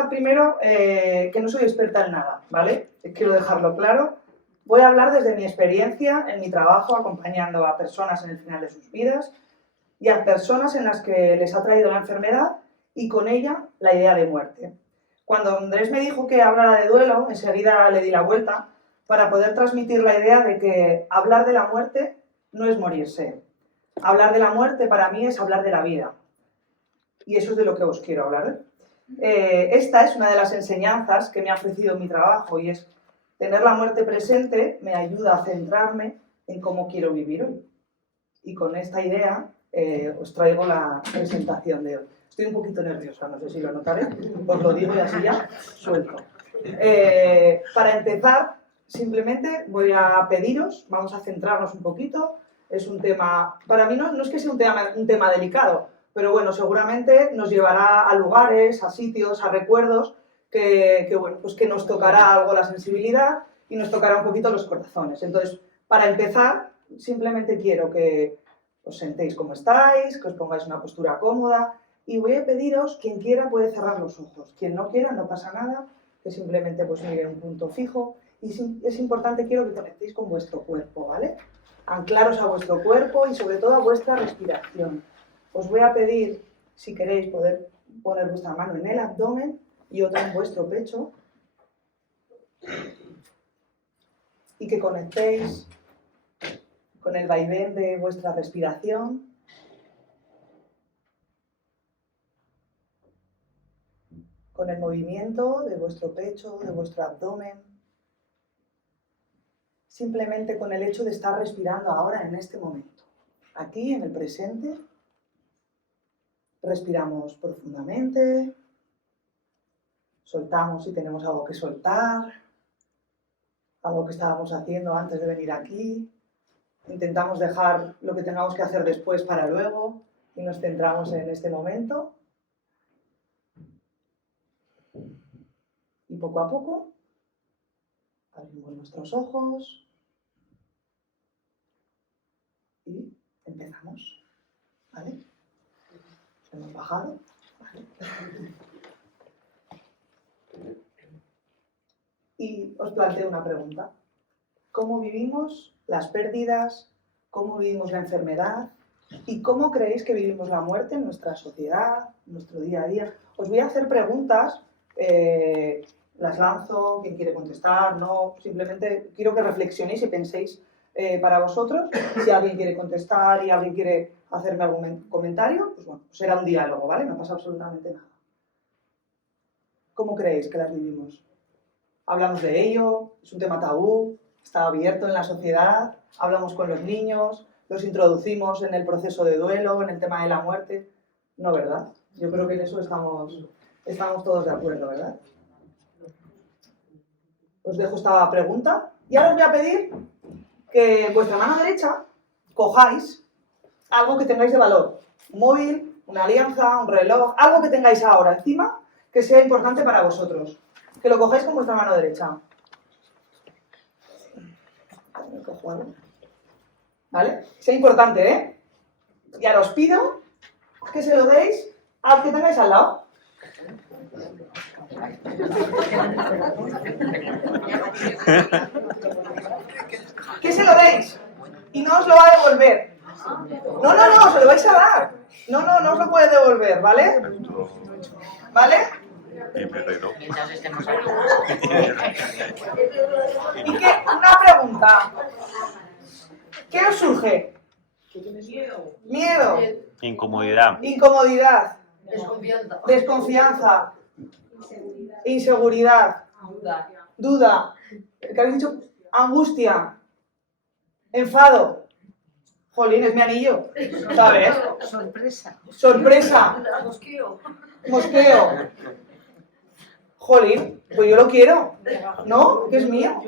empezar primero que no soy experta en nada, ¿vale? Quiero dejarlo claro. Voy a hablar desde mi experiencia en mi trabajo acompañando a personas en el final de sus vidas y a personas en las que les ha traído la enfermedad y con ella la idea de muerte. Cuando Andrés me dijo que hablara de duelo, enseguida le di la vuelta para poder transmitir la idea de que hablar de la muerte no es morirse. Hablar de la muerte para mí es hablar de la vida. Y eso es de lo que os quiero hablar. Esta es una de las enseñanzas que me ha ofrecido mi trabajo y es tener la muerte presente me ayuda a centrarme en cómo quiero vivir hoy. Y con esta idea os traigo la presentación de hoy. Estoy un poquito nerviosa, no sé si lo notaré, os lo digo y así ya suelto. Para empezar, simplemente voy a pediros, vamos a centrarnos un poquito. Es un tema, para mí no es que sea un tema delicado, pero bueno, seguramente nos llevará a lugares, a sitios, a recuerdos bueno, pues que nos tocará algo la sensibilidad y nos tocará un poquito los corazones. Entonces, para empezar, simplemente quiero que os sentéis como estáis, que os pongáis una postura cómoda y voy a pediros, quien quiera puede cerrar los ojos, quien no quiera no pasa nada, que simplemente pues mire un punto fijo y es importante, quiero que conectéis con vuestro cuerpo, ¿vale? Anclaros a vuestro cuerpo y sobre todo a vuestra respiración. Os voy a pedir, si queréis, poder poner vuestra mano en el abdomen y otra en vuestro pecho y que conectéis con el vaivén de vuestra respiración. Con el movimiento de vuestro pecho, de vuestro abdomen. Simplemente con el hecho de estar respirando ahora en este momento. Aquí, en el presente, respiramos profundamente, soltamos si tenemos algo que soltar, algo que estábamos haciendo antes de venir aquí, intentamos dejar lo que tengamos que hacer después para luego y nos centramos en este momento. Y poco a poco abrimos nuestros ojos y empezamos, ¿vale? Hemos bajado, ¿vale? Y os planteo una pregunta. ¿Cómo vivimos las pérdidas? ¿Cómo vivimos la enfermedad? ¿Y cómo creéis que vivimos la muerte en nuestra sociedad, en nuestro día a día? Os voy a hacer preguntas, las lanzo, quien quiere contestar, no, simplemente quiero que reflexionéis y penséis para vosotros. Si alguien quiere contestar y alguien quiere hacerme algún comentario, pues bueno, será un diálogo, ¿vale? No pasa absolutamente nada. ¿Cómo creéis que las vivimos? ¿Hablamos de ello? ¿Es un tema tabú? ¿Está abierto en la sociedad? ¿Hablamos con los niños? ¿Los introducimos en el proceso de duelo, en el tema de la muerte? No, ¿verdad? Yo creo que en eso estamos todos de acuerdo, ¿verdad? Os dejo esta pregunta y ahora os voy a pedir que en vuestra mano derecha cojáis algo que tengáis de valor. Un móvil, una alianza, un reloj, algo que tengáis ahora encima que sea importante para vosotros. Que lo cojáis con vuestra mano derecha. ¿Vale? Sea importante, ¿eh? Y ahora os pido que se lo deis al que tengáis al lado. Que se lo deis y no os lo va a devolver. No, se lo vais a dar. No os lo puede devolver, ¿vale? ¿Vale? Y que, una pregunta. ¿Qué os surge? Miedo. Incomodidad. Desconfianza. Inseguridad. Duda. ¿Qué habéis dicho? Angustia. Enfado. Jolín, es mi anillo. ¿Sabes? Sorpresa. Mosqueo. Jolín, pues yo lo quiero. ¿No? Que es mío.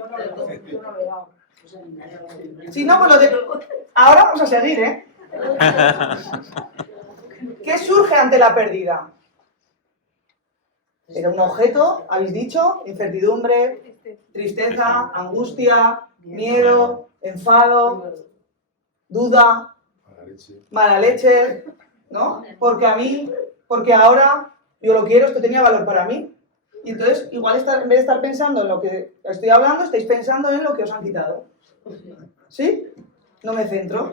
Si no, pues ahora vamos a seguir, ¿eh? ¿Qué surge ante la pérdida? ¿Era un objeto? ¿Habéis dicho? Incertidumbre, tristeza, angustia, miedo, enfado, duda, mala leche, ¿no? Porque ahora yo lo quiero, esto tenía valor para mí. Y entonces, igual en vez de estar pensando en lo que estoy hablando, estáis pensando en lo que os han quitado. ¿Sí? No me centro.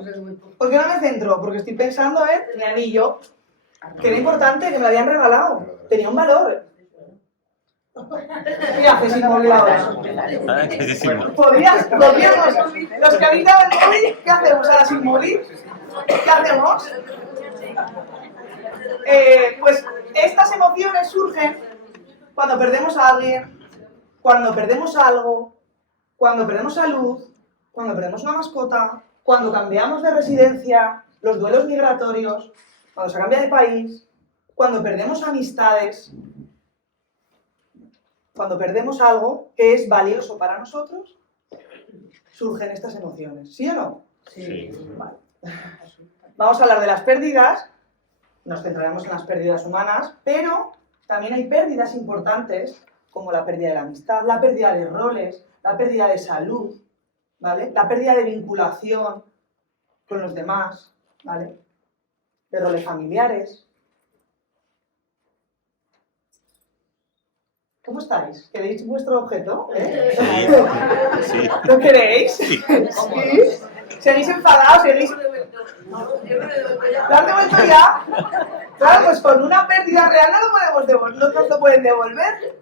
¿Por qué no me centro? Porque estoy pensando en mi anillo, que era importante, que me lo habían regalado. Tenía un valor. Mira, haces inmóvil ahora. Podríamos, los que habéis dado el móvil, ¿qué hacemos ahora sin móvil? ¿Qué hacemos? Pues estas emociones surgen cuando perdemos a alguien, cuando perdemos algo, cuando perdemos salud, cuando perdemos una mascota, cuando cambiamos de residencia, los duelos migratorios, cuando se cambia de país, cuando perdemos amistades, cuando perdemos algo que es valioso para nosotros, surgen estas emociones. ¿Sí o no? Sí. Vale. Vamos a hablar de las pérdidas, nos centraremos en las pérdidas humanas, pero también hay pérdidas importantes, como la pérdida de la amistad, la pérdida de roles, la pérdida de salud, ¿vale? La pérdida de vinculación con los demás, ¿vale? De roles familiares. ¿Cómo estáis? ¿Queréis vuestro objeto? Sí. ¿Lo queréis? Sí. ¿Sí? ¿Seguís enfadados? ¿Seguís...? ¿Lo has devuelto ya? Claro, pues con una pérdida real no lo podemos devolver, no nos lo pueden devolver.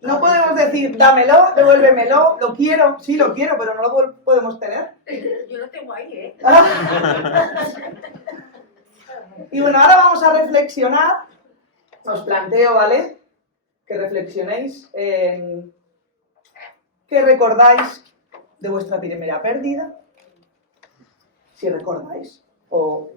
No podemos decir, dámelo, devuélvemelo, lo quiero, sí lo quiero, pero no lo podemos tener. Yo lo tengo ahí, ¿eh? Y bueno, ahora vamos a reflexionar, os planteo, ¿vale? Que reflexionéis en qué recordáis de vuestra primera pérdida, si recordáis, o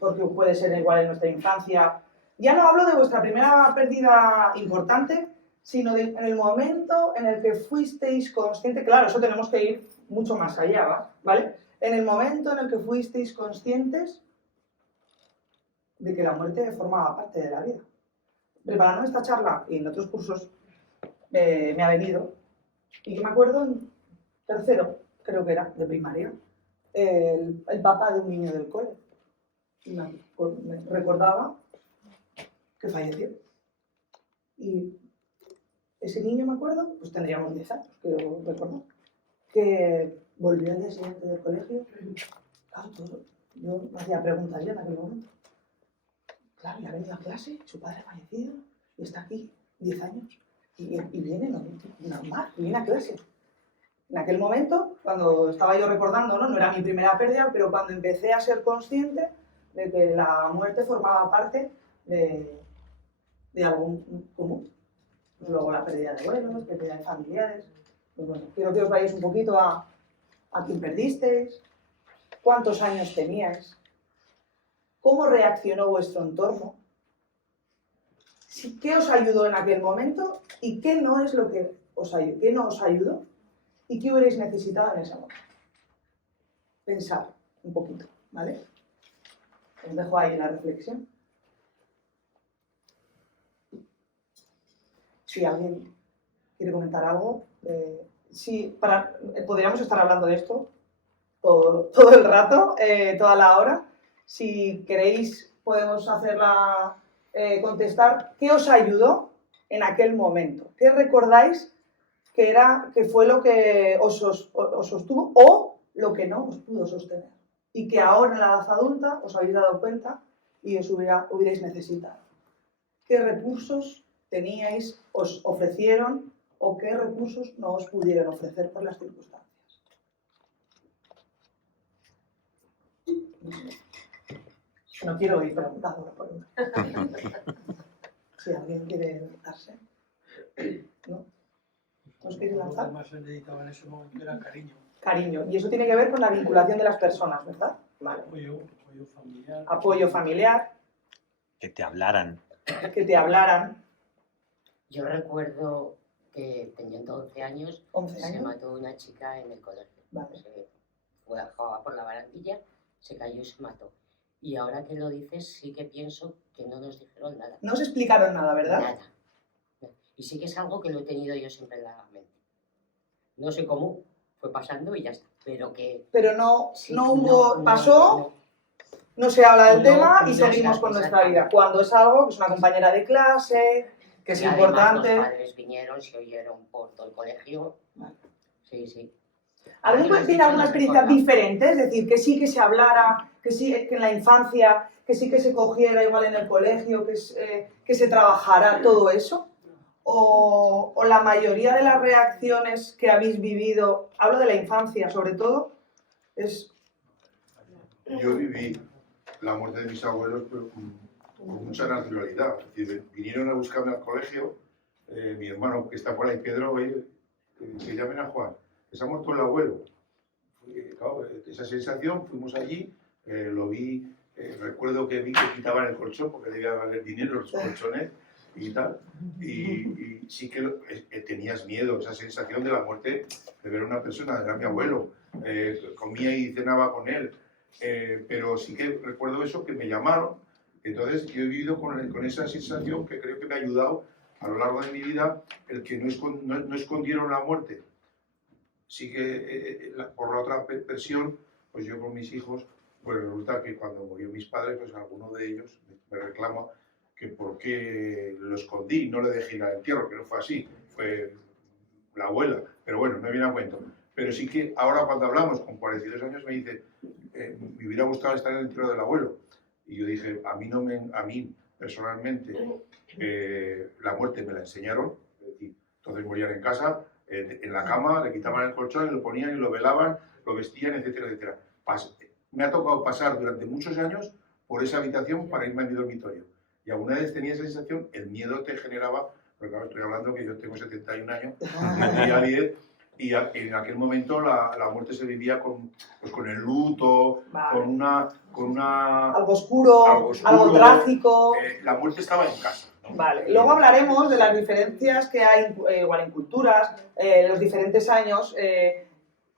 porque puede ser igual en nuestra infancia. Ya no hablo de vuestra primera pérdida importante, sino en el momento en el que fuisteis consciente, claro, eso tenemos que ir mucho más allá, ¿vale? En el momento en el que fuisteis conscientes de que la muerte formaba parte de la vida. Preparando esta charla y en otros cursos me ha venido, y yo me acuerdo en tercero, creo que era, de primaria, el papá de un niño del cole. Y me recordaba que falleció. Y ese niño, me acuerdo, pues tendríamos 10 años, creo recordar, que volvió al día siguiente del colegio. Claro, todo. Yo me hacía preguntas ya en aquel momento. Claro, ya ha venido a clase, su padre ha fallecido, y está aquí, 10 años. Y viene normal, y viene a clase. En aquel momento, cuando estaba yo recordando, no era mi primera pérdida, pero cuando empecé a ser consciente de que la muerte formaba parte de algo común. Luego la pérdida de abuelos, pérdida de familiares. Pues bueno, quiero que os vayáis un poquito a quién perdisteis, cuántos años teníais, cómo reaccionó vuestro entorno, qué os ayudó en aquel momento y qué no es lo que os ayudó, qué no os ayudó y qué hubierais necesitado en ese momento. Pensar un poquito, ¿vale? Os dejo ahí la reflexión. Si alguien quiere comentar algo, podríamos estar hablando de esto todo el rato, toda la hora. Si queréis, podemos hacerla contestar. ¿Qué os ayudó en aquel momento? ¿Qué recordáis que fue lo que os sostuvo o lo que no os pudo sostener? Y que ahora en la edad adulta os habéis dado cuenta y os hubierais necesitado. ¿Qué recursos teníais, os ofrecieron o qué recursos no os pudieron ofrecer por las circunstancias? No quiero ir preguntando por una. Si alguien quiere lanzarse. ¿No? ¿Os queréis lanzar? Lo que más se necesitaba en ese momento era cariño. Cariño. Y eso tiene que ver con la vinculación de las personas, ¿verdad? Vale. Apoyo familiar. Apoyo familiar. Que te hablaran. Que te hablaran. Yo recuerdo que teniendo 11 años, 11 se años. mató una chica en el colegio. Vale. Jugaba por la barandilla, se cayó y se mató. Y ahora que lo dices, sí que pienso que no nos dijeron nada. No os explicaron nada, ¿verdad? Nada. Y sí que es algo que lo he tenido yo siempre en la mente. No sé cómo, fue pasando y ya está. Pero no, Sí, no hubo, pasó, no. no se habla del No, tema y no, seguimos con nuestra vida. exactamente. Cuando es algo que es una compañera de clase, que es Y además importante. los padres vinieron, se oyeron por todo el colegio. Vale. Sí, sí. ¿Alguien Lo has tiene dicho, alguna lo experiencia recordaba. diferente? Es decir, que sí que se hablara, que sí que en la infancia, que sí que se cogiera igual en el colegio, que se trabajara todo eso. O la mayoría de las reacciones que habéis vivido, hablo de la infancia sobre todo, es... Yo viví la muerte de mis abuelos pero con mucha naturalidad. Es decir, vinieron a buscarme al colegio, mi hermano que está por ahí, Pedro, oye, que llamen a Juan, que se ha muerto el abuelo. Claro, esa sensación, fuimos allí, lo vi, recuerdo que vi que quitaban el colchón porque debía valer dinero los colchones y tal, y sí que tenías miedo, esa sensación de la muerte de ver a una persona, era mi abuelo, comía y cenaba con él, pero sí que recuerdo eso, que me llamaron. Entonces yo he vivido con esa sensación que creo que me ha ayudado a lo largo de mi vida, el que no escondieron la muerte. Sí que por la otra versión, pues yo con mis hijos, pues resulta que cuando murió mis padres, pues alguno de ellos me reclama que por qué lo escondí, no le dejé ir al entierro, que no fue así, fue la abuela, pero bueno, no viene a cuento. Pero sí que ahora cuando hablamos, con 42 años, me dice, me hubiera gustado estar en el entierro del abuelo. Y yo dije, a mí personalmente, la muerte me la enseñaron, es decir, entonces morían en casa, en la cama, le quitaban el colchón y lo ponían y lo velaban, lo vestían, etcétera, etcétera. Me ha tocado pasar durante muchos años por esa habitación para irme a mi dormitorio. Y alguna vez tenía esa sensación, el miedo te generaba, porque claro, estoy hablando que yo tengo 71 años, tendría 10, y en aquel momento la muerte se vivía pues con el luto, Vale. con una... Algo oscuro, algo trágico. La muerte estaba en casa. Vale, luego hablaremos de las diferencias que hay igual en culturas, los diferentes años,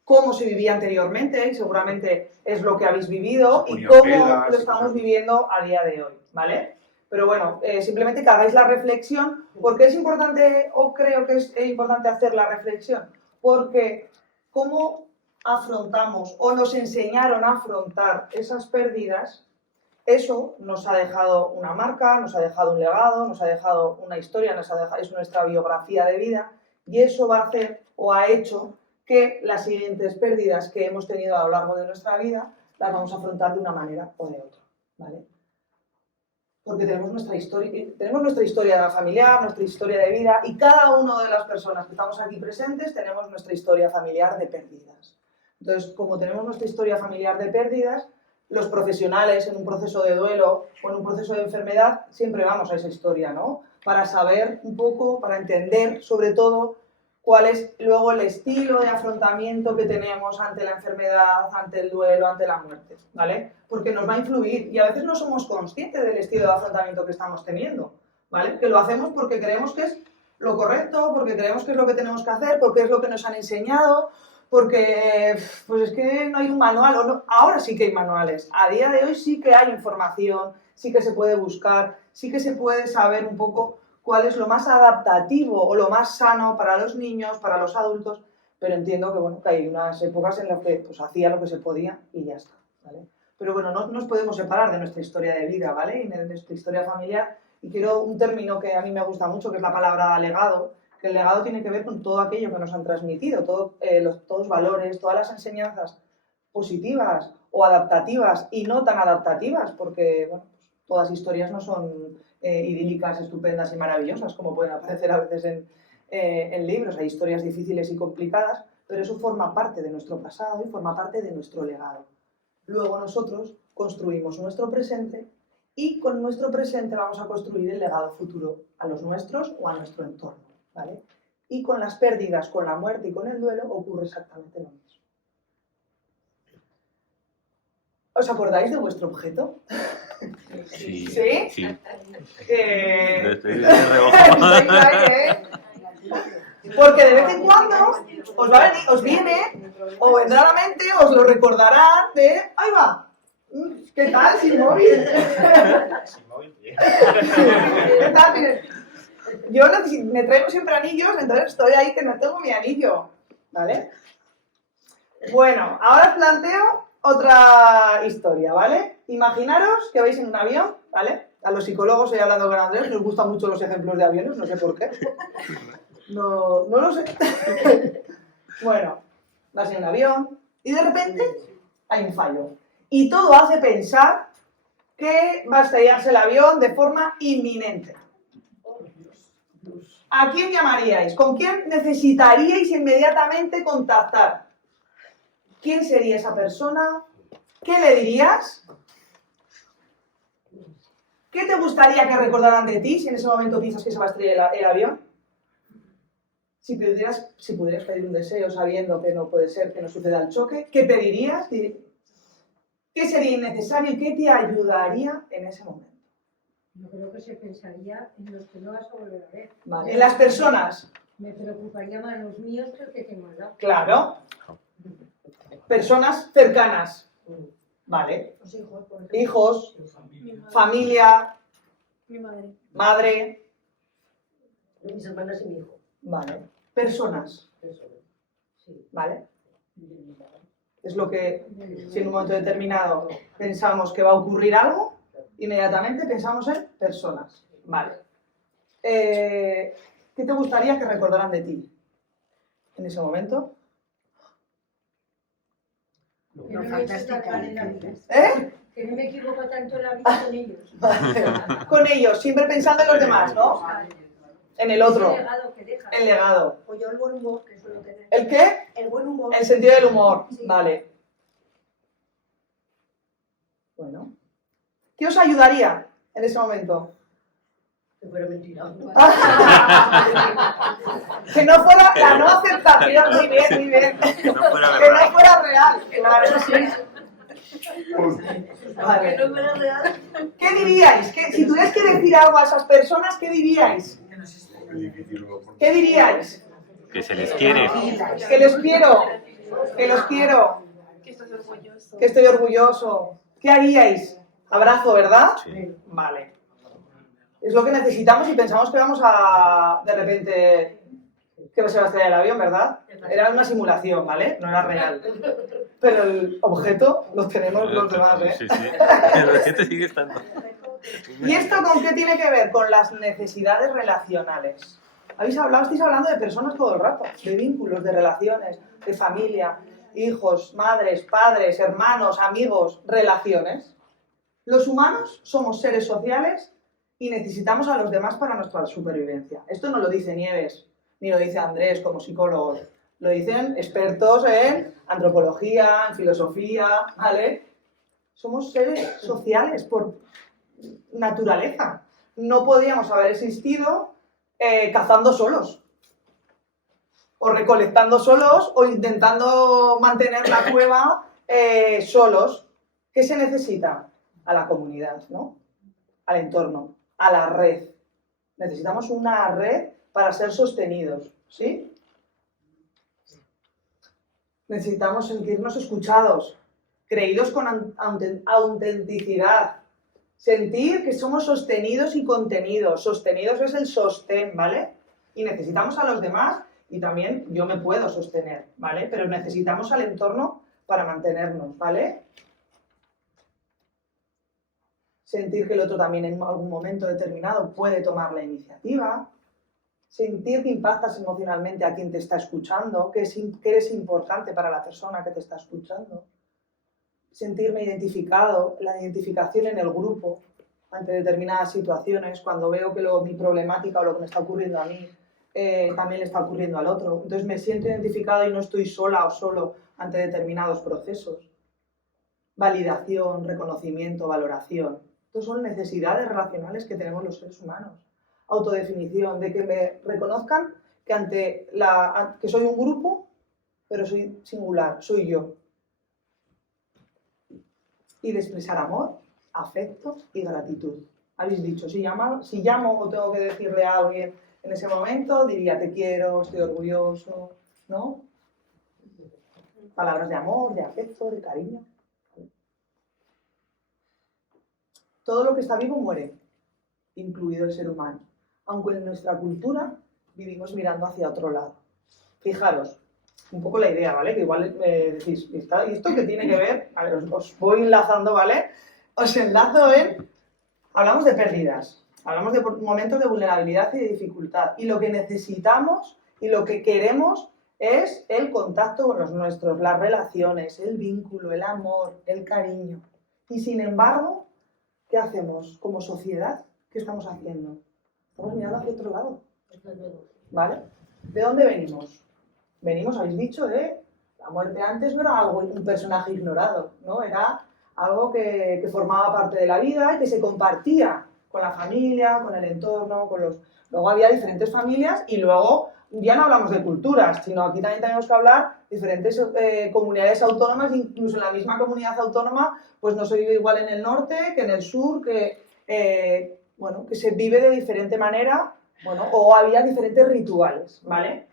cómo se vivía anteriormente, y seguramente es lo que habéis vivido, y cómo lo estamos viviendo a día de hoy, ¿vale? Pero bueno, simplemente que hagáis la reflexión, porque es importante, o creo que es importante hacer la reflexión, porque cómo afrontamos o nos enseñaron a afrontar esas pérdidas. Eso nos ha dejado una marca, nos ha dejado un legado, nos ha dejado una historia, es nuestra biografía de vida, y eso va a hacer o ha hecho que las siguientes pérdidas que hemos tenido a lo largo de nuestra vida las vamos a afrontar de una manera o de otra, ¿vale? Porque tenemos nuestra historia familiar, nuestra historia de vida, y cada una de las personas que estamos aquí presentes tenemos nuestra historia familiar de pérdidas. Entonces, como tenemos nuestra historia familiar de pérdidas, los profesionales en un proceso de duelo o en un proceso de enfermedad siempre vamos a esa historia, ¿no? Para saber un poco, para entender sobre todo cuál es luego el estilo de afrontamiento que tenemos ante la enfermedad, ante el duelo, ante la muerte, ¿vale? Porque nos va a influir y a veces no somos conscientes del estilo de afrontamiento que estamos teniendo, ¿vale? Que lo hacemos porque creemos que es lo correcto, porque creemos que es lo que tenemos que hacer, porque es lo que nos han enseñado, porque pues es que no hay un manual, o no, ahora sí que hay manuales, a día de hoy sí que hay información, sí que se puede buscar, sí que se puede saber un poco cuál es lo más adaptativo o lo más sano para los niños, para los adultos, pero entiendo que, bueno, que hay unas épocas en las que pues, hacía lo que se podía y ya está, ¿vale? Pero bueno, no nos podemos separar de nuestra historia de vida, ¿vale? Y de nuestra historia familiar, y quiero un término que a mí me gusta mucho, que es la palabra legado, que el legado tiene que ver con todo aquello que nos han transmitido, todos los valores, todas las enseñanzas positivas o adaptativas y no tan adaptativas, porque bueno, pues, todas historias no son idílicas, estupendas y maravillosas, como pueden aparecer a veces en libros. Hay historias difíciles y complicadas, pero eso forma parte de nuestro pasado y forma parte de nuestro legado. Luego nosotros construimos nuestro presente y con nuestro presente vamos a construir el legado futuro a los nuestros o a nuestro entorno, ¿vale? Y con las pérdidas, con la muerte y con el duelo ocurre exactamente lo mismo. ¿Os acordáis de vuestro objeto? Sí. ¿Sí? Sí. Estoy Estoy de reojo. ahí, ¿eh? Porque de vez en cuando os viene, o vendrá a la mente, os lo recordarán de, ¡ahí va! ¿Qué tal, sin móvil? ¿Qué tal? Yo me traigo siempre anillos, entonces estoy ahí que no tengo mi anillo, ¿vale? Bueno, ahora os planteo otra historia, ¿vale? Imaginaros que vais en un avión, ¿vale? A los psicólogos, he hablado con Andrés, nos gustan mucho los ejemplos de aviones, no sé por qué. No lo sé. Bueno, vas en un avión y de repente hay un fallo. Y todo hace pensar que va a estrellarse el avión de forma inminente. ¿A quién llamaríais? ¿Con quién necesitaríais inmediatamente contactar? ¿Quién sería esa persona? ¿Qué le dirías? ¿Qué te gustaría que recordaran de ti si en ese momento piensas que se va a estrellar el avión? Si pudieras pedir un deseo sabiendo que no puede ser que no suceda el choque, ¿qué pedirías? ¿Qué sería innecesario y qué te ayudaría en ese momento? Yo creo que se pensaría en los que no vas a volver a ver. Vale. En las personas. Me preocuparía más los míos que el que tengo al lado. Claro. Personas cercanas. Vale. Los hijos, por ejemplo. Hijos, Familia. familia, Mi madre. madre. Mis hermanas y mi hijo. Vale. Personas. Eso, sí. Vale. Es lo que, si en un momento determinado pensamos que va a ocurrir algo, inmediatamente pensamos en personas. Vale. ¿Qué te gustaría que recordaran de ti en ese momento? Que no me equivoco tanto en la vida. ¿Eh? Que no me equivoco tanto en la vida con ellos. Vale. Con ellos, siempre pensando en los demás, ¿no? En el otro. El legado que deja. El legado. O yo el buen humor que suelo tener. ¿El qué? El buen humor. El sentido del humor. Sí. Vale. Bueno. ¿Qué os ayudaría en ese momento? Que fuera mentira. Que no fuera la no aceptación. Muy bien, muy bien. Que no fuera Que verdad. no fuera real. Claro, sí. Que Vale. no fuera real. ¿Qué diríais? Si tuvierais que decir algo a esas personas, ¿qué diríais? Es difícil, ¿no? Porque- ¿Qué diríais? Que se les quiere. Que les quiero. Que los quiero. Que estás orgulloso. Que estoy orgulloso. ¿Qué haríais? Abrazo, ¿verdad? Sí. Vale. Es lo que necesitamos y pensamos que vamos a, de repente, que se va a estrellar el avión, ¿verdad? Era una simulación, ¿vale? No era real. Pero el objeto lo tenemos los demás, ¿eh? Sí, sí. El objeto sigue estando. ¿Y esto con qué tiene que ver? Con las necesidades relacionales. Estáis hablando de personas todo el rato, de vínculos, de relaciones, de familia, hijos, madres, padres, hermanos, amigos, relaciones. Los humanos somos seres sociales y necesitamos a los demás para nuestra supervivencia. Esto no lo dice Nieves, ni lo dice Andrés como psicólogos. Lo dicen expertos en antropología, en filosofía, ¿vale? Somos seres sociales por naturaleza. No podríamos haber existido cazando solos, o recolectando solos, o intentando mantener la cueva solos. ¿Qué se necesita? A la comunidad, ¿no? Al entorno, a la red. Necesitamos una red para ser sostenidos, ¿sí? Necesitamos sentirnos escuchados, creídos con autenticidad, sentir que somos sostenidos y contenidos. Sostenidos es el sostén, ¿vale? Y necesitamos a los demás y también yo me puedo sostener, ¿vale? Pero necesitamos al entorno para mantenernos, ¿vale? Sentir que el otro también en algún momento determinado puede tomar la iniciativa. Sentir que impactas emocionalmente a quien te está escuchando, que eres importante para la persona que te está escuchando. Sentirme identificado, la identificación en el grupo ante determinadas situaciones, cuando veo que mi problemática o lo que me está ocurriendo a mí también le está ocurriendo al otro. Entonces me siento identificado y no estoy sola o solo ante determinados procesos. Validación, reconocimiento, valoración. Estos son necesidades relacionales que tenemos los seres humanos. Autodefinición, de que me reconozcan que que soy un grupo, pero soy singular, soy yo. Y de expresar amor, afecto y gratitud. Habéis dicho, si llamo o tengo que decirle a alguien en ese momento, diría te quiero, estoy orgulloso, ¿no? Palabras de amor, de afecto, de cariño. Todo lo que está vivo muere, incluido el ser humano. Aunque en nuestra cultura vivimos mirando hacia otro lado. Fijaros, un poco la idea, ¿vale? Que igual decís, ¿y esto qué tiene que ver? A ver, os voy enlazando, ¿vale? Os enlazo en... Hablamos de pérdidas, hablamos de momentos de vulnerabilidad y de dificultad. Y lo que necesitamos y lo que queremos es el contacto con los nuestros, las relaciones, el vínculo, el amor, el cariño. Y sin embargo, ¿qué hacemos como sociedad? ¿Qué estamos haciendo? Estamos mirando hacia otro lado, ¿vale? ¿De dónde venimos? Venimos, habéis dicho, de la muerte antes no era algo, un personaje ignorado, ¿no? Era algo que formaba parte de la vida y que se compartía con la familia, con el entorno, con los... Luego había diferentes familias y luego ya no hablamos de culturas, sino aquí también tenemos que hablar de diferentes comunidades autónomas, incluso en la misma comunidad autónoma, pues no se vive igual en el norte que en el sur, que, bueno, que se vive de diferente manera, bueno, o había diferentes rituales, ¿vale?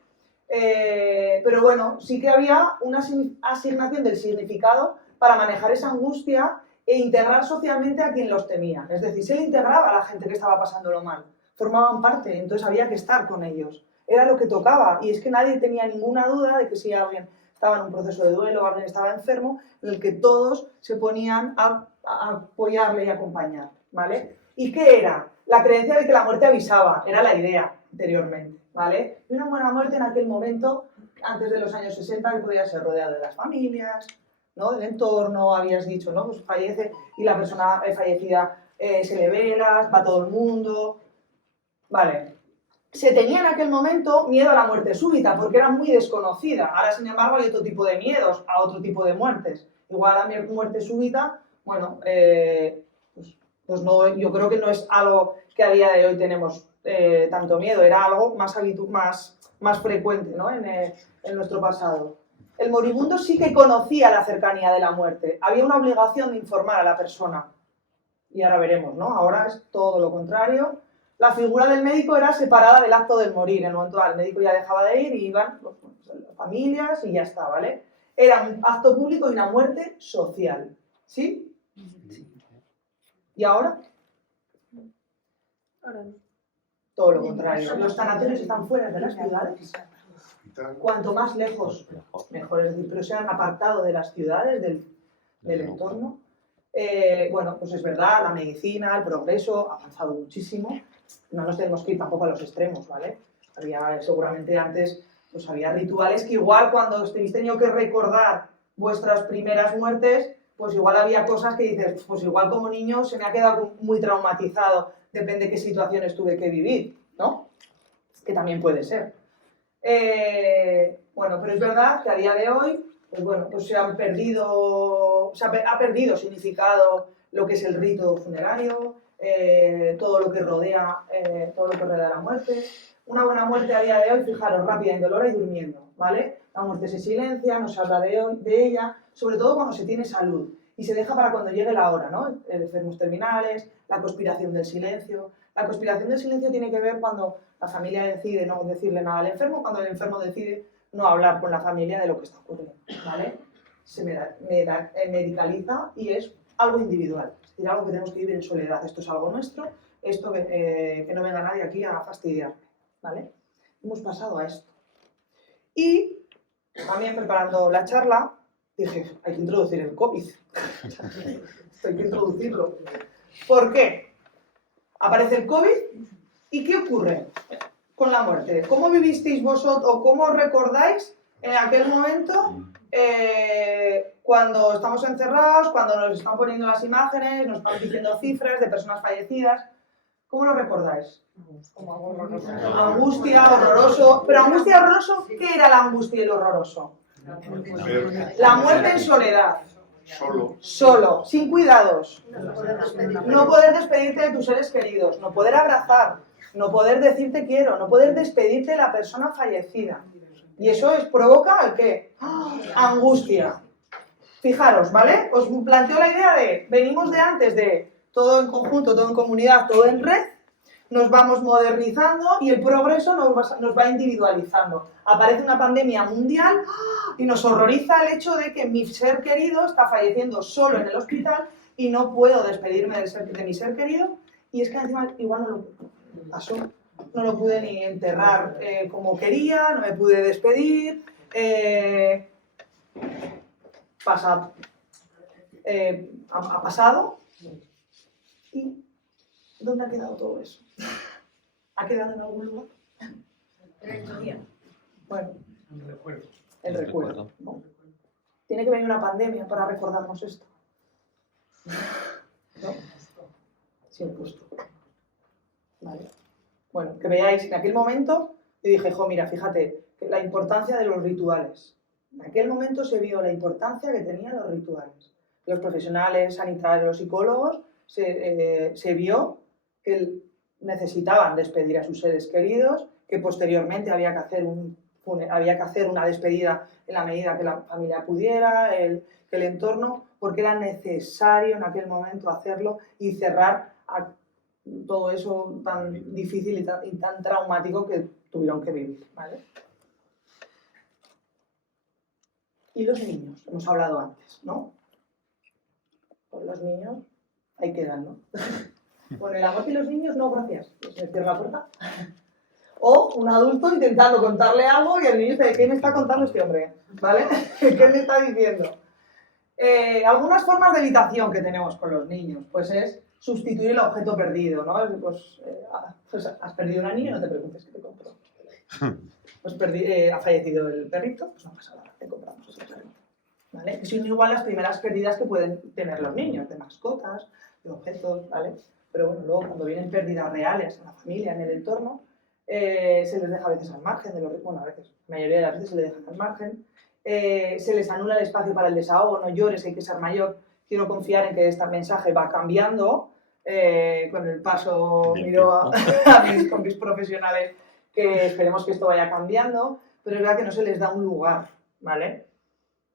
Pero bueno, sí que había una asignación del significado para manejar esa angustia e integrar socialmente a quien los temía. Es decir, se le integraba a la gente que estaba pasándolo mal. Formaban parte, entonces había que estar con ellos. Era lo que tocaba. Y es que nadie tenía ninguna duda de que si alguien estaba en un proceso de duelo o alguien estaba enfermo, en el que todos se ponían a apoyarle y acompañar, ¿vale? ¿Y qué era? La creencia de que la muerte avisaba. Era la idea anteriormente, ¿vale? Y una buena muerte en aquel momento, antes de los años 60, que podía ser rodeado de las familias, ¿no? Del entorno, habías dicho, ¿no? Pues fallece y la persona fallecida se le velas, va todo el mundo. Vale. Se tenía en aquel momento miedo a la muerte súbita porque era muy desconocida. Ahora, sin embargo, hay otro tipo de miedos a otro tipo de muertes. Igual a la muerte súbita, bueno, pues no, yo creo que no es algo que a día de hoy tenemos tanto miedo. Era algo más frecuente, ¿no? En nuestro pasado. El moribundo sí que conocía la cercanía de la muerte. Había una obligación de informar a la persona. Y ahora veremos, ¿no? Ahora es todo lo contrario. La figura del médico era separada del acto del morir. En el momento el médico ya dejaba de ir y iban las familias y ya está, ¿vale? Era un acto público y una muerte social. ¿Sí? ¿Y ahora? Ahora no. Todo lo contrario. Los sanatorios están fuera de las ciudades. Cuanto más lejos, mejor. Es decir, pero se han apartado de las ciudades, del entorno. Bueno, pues es verdad, la medicina, el progreso ha avanzado muchísimo. No nos tenemos que ir tampoco a los extremos, ¿vale? Seguramente antes pues había rituales que igual cuando habéis tenido que recordar vuestras primeras muertes, pues igual había cosas que dices, pues igual como niño se me ha quedado muy traumatizado, depende de qué situaciones tuve que vivir, ¿no? Que también puede ser. Bueno, pero es verdad que a día de hoy, pues bueno, pues ha perdido significado lo que es el rito funerario, todo lo que rodea la muerte. Una buena muerte a día de hoy, fijaros, rápida, indolora y durmiendo, ¿vale? La muerte se silencia, no se habla de ella, sobre todo cuando se tiene salud, y se deja para cuando llegue la hora, ¿no? Enfermos terminales, la conspiración del silencio. La conspiración del silencio tiene que ver cuando la familia decide no decirle nada al enfermo, cuando el enfermo decide no hablar con la familia de lo que está ocurriendo, ¿vale? Se medicaliza y es algo individual, es decir, algo que tenemos que vivir en soledad. Esto es algo nuestro, esto que no venga nadie aquí a fastidiarme, ¿vale? Hemos pasado a esto. Y también preparando la charla, dije, hay que introducir el COVID. Hay que introducirlo. ¿Por qué? Aparece el COVID y ¿qué ocurre con la muerte? ¿Cómo vivisteis vosotros o cómo recordáis en aquel momento cuando estamos encerrados, cuando nos están poniendo las imágenes, nos están diciendo cifras de personas fallecidas? ¿Cómo lo recordáis? Angustia, horroroso. Pero angustia, horroroso, ¿qué era la angustia y lo horroroso? La muerte en soledad. Solo, sin cuidados. No poder despedirte de tus seres queridos, no poder abrazar, no poder decir te quiero, no poder despedirte de la persona fallecida. Y eso provoca ¿el qué? Angustia. Fijaros, ¿vale? Os planteo la idea de, venimos de antes de todo en conjunto, todo en comunidad, todo en red, nos vamos modernizando y el progreso nos va individualizando. Aparece una pandemia mundial y nos horroriza el hecho de que mi ser querido está falleciendo solo en el hospital y no puedo despedirme de mi ser querido, y es que encima igual no lo pasó. No lo pude ni enterrar como quería, no me pude despedir, Ha pasado. ¿Y dónde ha quedado todo eso? ¿Ha quedado en algún lugar? En la historia. Bueno, Un recuerdo. el recuerdo, ¿no? Tiene que venir una pandemia para recordarnos esto. ¿No? Sí, justo. Vale. Bueno, que veáis, en aquel momento yo dije, jo, mira, fíjate, que la importancia de los rituales. En aquel momento se vio la importancia que tenían los rituales. Los profesionales sanitarios, los psicólogos, se vio que necesitaban despedir a sus seres queridos, que posteriormente había que hacer una despedida en la medida que la familia pudiera, que el entorno, porque era necesario en aquel momento hacerlo y cerrar todo eso tan difícil y tan traumático que tuvieron que vivir, ¿vale? Y los niños, hemos hablado antes, ¿no? Pues los niños, ahí quedan, ¿no? Bueno, el amor y los niños, no, gracias. Se me cierra la puerta. O un adulto intentando contarle algo y el niño dice, ¿qué me está contando este hombre? ¿Vale? ¿Qué me está diciendo? Algunas formas de evitación que tenemos con los niños, pues es sustituir el objeto perdido, ¿no? Pues has perdido una niña, no te preocupes, que te compro. Pues ha fallecido el perrito, pues no pasa nada, te compramos ese perrito. ¿Vale? Que son igual las primeras pérdidas que pueden tener los niños, de mascotas, de objetos, ¿vale? Pero bueno, luego cuando vienen pérdidas reales en la familia, en el entorno, se les deja a veces al margen, bueno, a veces, la mayoría de las veces se les deja al margen, se les anula el espacio para el desahogo, no llores, hay que ser mayor, quiero confiar en que este mensaje va cambiando, con el paso miro con mis profesionales que esperemos que esto vaya cambiando, pero es verdad que no se les da un lugar, ¿vale?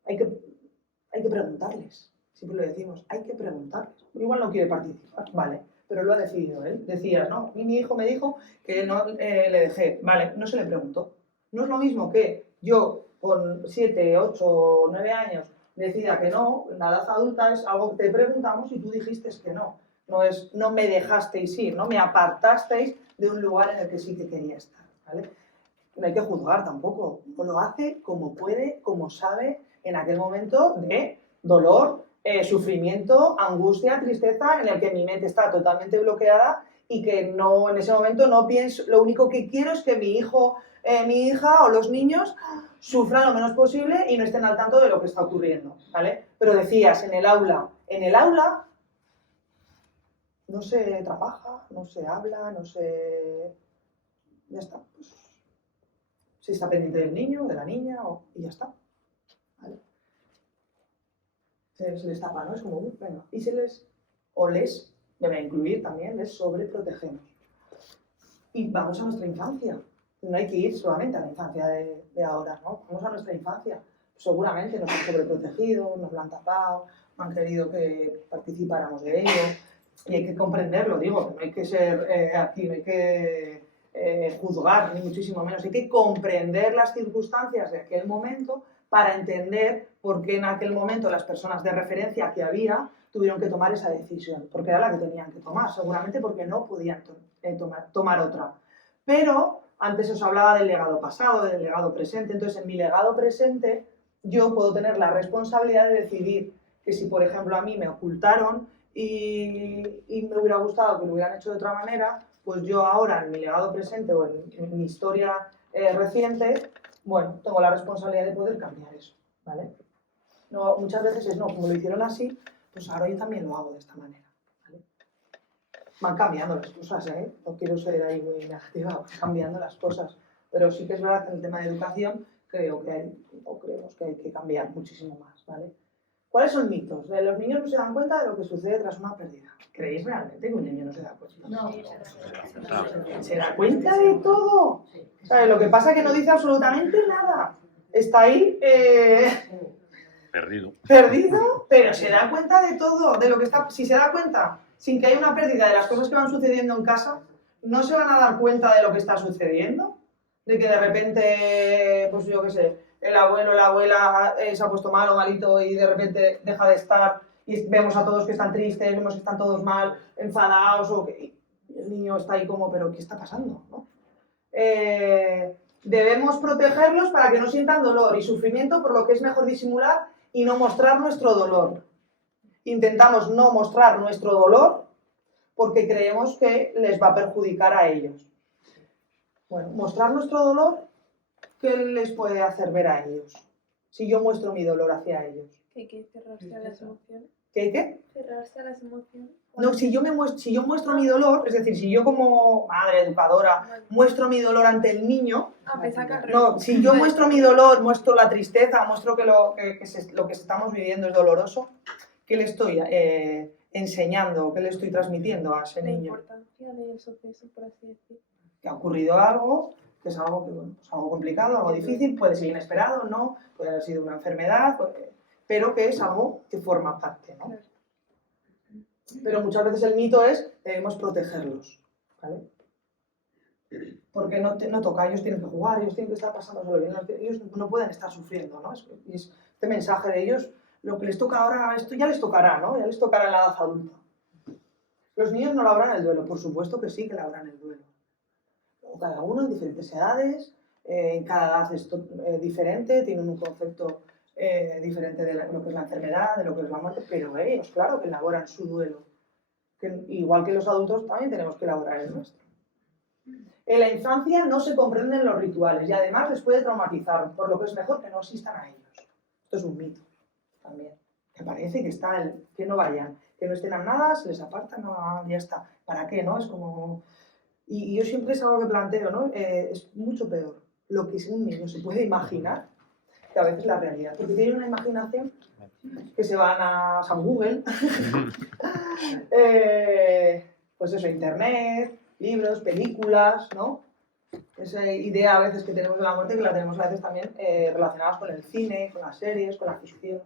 Hay que preguntarles, siempre lo decimos, hay que preguntarles. Igual no quiere participar, vale, pero lo ha decidido él. Decías, ¿no? Mi hijo me dijo que no le dejé, vale, no se le preguntó. No es lo mismo que yo con 7, 8, 9 años decida que no, en la edad adulta es algo que te preguntamos y tú dijiste que no. No es, no me dejasteis ir, no me apartasteis de un lugar en el que sí que quería estar, ¿vale? No hay que juzgar tampoco, lo hace como puede, como sabe, en aquel momento de dolor, sufrimiento, angustia, tristeza, en el que mi mente está totalmente bloqueada y que no, en ese momento no pienso, lo único que quiero es que mi hijo, mi hija o los niños sufran lo menos posible y no estén al tanto de lo que está ocurriendo, ¿vale? Pero decías, en el aula no se trabaja, no se habla, no se... ya está, pues se está pendiente del niño, de la niña y ya está, ¿vale? Se les tapa, ¿no? Es como, venga, y les debe incluir también, les sobreprotegemos. Y vamos a nuestra infancia. No hay que ir solamente a la infancia de ahora, ¿no? Vamos a nuestra infancia. Seguramente nos han sobreprotegido, nos lo han tapado, no han querido que participáramos de ello. Y hay que comprenderlo, digo, que no hay que ser aquí, no hay que juzgar, ni muchísimo menos. Hay que comprender las circunstancias de aquel momento para entender por qué en aquel momento las personas de referencia que había tuvieron que tomar esa decisión, porque era la que tenían que tomar, seguramente porque no podían tomar otra. Pero antes os hablaba del legado pasado, del legado presente, entonces en mi legado presente yo puedo tener la responsabilidad de decidir que si, por ejemplo, a mí me ocultaron y me hubiera gustado que lo hubieran hecho de otra manera, pues yo ahora en mi legado presente o en mi historia reciente, bueno, tengo la responsabilidad de poder cambiar eso, ¿vale? No, muchas veces es, no, como lo hicieron así, pues ahora yo también lo hago de esta manera, ¿vale? Van cambiando las cosas, ¿eh? No quiero ser ahí muy negativa, van cambiando las cosas, pero sí que es verdad que en el tema de educación creemos que hay que cambiar muchísimo más, ¿vale? ¿Cuáles son mitos? Los niños no se dan cuenta de lo que sucede tras una pérdida. ¿Creéis realmente que un niño no se da cuenta? No. ¿Se da cuenta de todo? ¿Sabes? Lo que pasa es que no dice absolutamente nada. Está ahí Perdido. perdido, pero se da cuenta de todo, de lo que está. Si se da cuenta, sin que haya una pérdida de las cosas que van sucediendo en casa, no se van a dar cuenta de lo que está sucediendo. De que de repente, pues yo qué sé, el abuelo o la abuela se ha puesto mal o malito y de repente deja de estar y vemos a todos que están tristes, vemos que están todos mal, enfadados y el niño está ahí como, pero ¿qué está pasando? ¿No? Debemos protegerlos para que no sientan dolor y sufrimiento, por lo que es mejor disimular y no mostrar nuestro dolor. Intentamos no mostrar nuestro dolor porque creemos que les va a perjudicar a ellos. Bueno, mostrar nuestro dolor, ¿qué les puede hacer ver a ellos? Si yo muestro mi dolor hacia ellos. Que hay que cerrarse a las emociones. ¿Qué hay qué? Cerrarse a las emociones. No, si yo muestro mi dolor, es decir, si yo como madre, educadora, muestro mi dolor ante el niño, Pensaba que al revés. no, si yo muestro mi dolor, muestro la tristeza, muestro que lo que estamos viviendo es doloroso, ¿qué le estoy enseñando, qué le estoy transmitiendo a ese La niño? importancia del suceso, por así decir. Que ha ocurrido algo, que es algo, bueno, pues algo complicado, algo difícil, puede ser inesperado, ¿no? Puede haber sido una enfermedad, pero que es algo que forma parte, ¿no? Claro. Pero muchas veces el mito es debemos protegerlos, ¿vale? Porque no toca, ellos tienen que jugar, ellos tienen que estar pasándoselo bien, ellos no pueden estar sufriendo, ¿no? Este mensaje de ellos, lo que les toca ahora, esto ya les tocará, ¿no? Ya les tocará en la edad adulta. Los niños no labran el duelo, por supuesto que sí que labran el duelo. Cada uno en diferentes edades, en cada edad es diferente, tienen un concepto diferente de lo que es la enfermedad, de lo que es la muerte, pero ellos, claro, que elaboran su duelo. Que, igual que los adultos, también tenemos que elaborar el nuestro. En la infancia no se comprenden los rituales y además les puede traumatizar, por lo que es mejor que no asistan a ellos. Esto es un mito también. Me parece que está que no vayan, que no estén a nada, se les aparta, no, ya está. ¿Para qué, no? Es como... Y yo siempre es algo que planteo, ¿no? Es mucho peor lo que un niño se puede imaginar que a veces la realidad. Porque tienen una imaginación que se van a San Google, pues eso, internet, libros, películas, ¿no? Esa idea a veces que tenemos de la muerte que la tenemos a veces también relacionadas con el cine, con las series, con la ficción.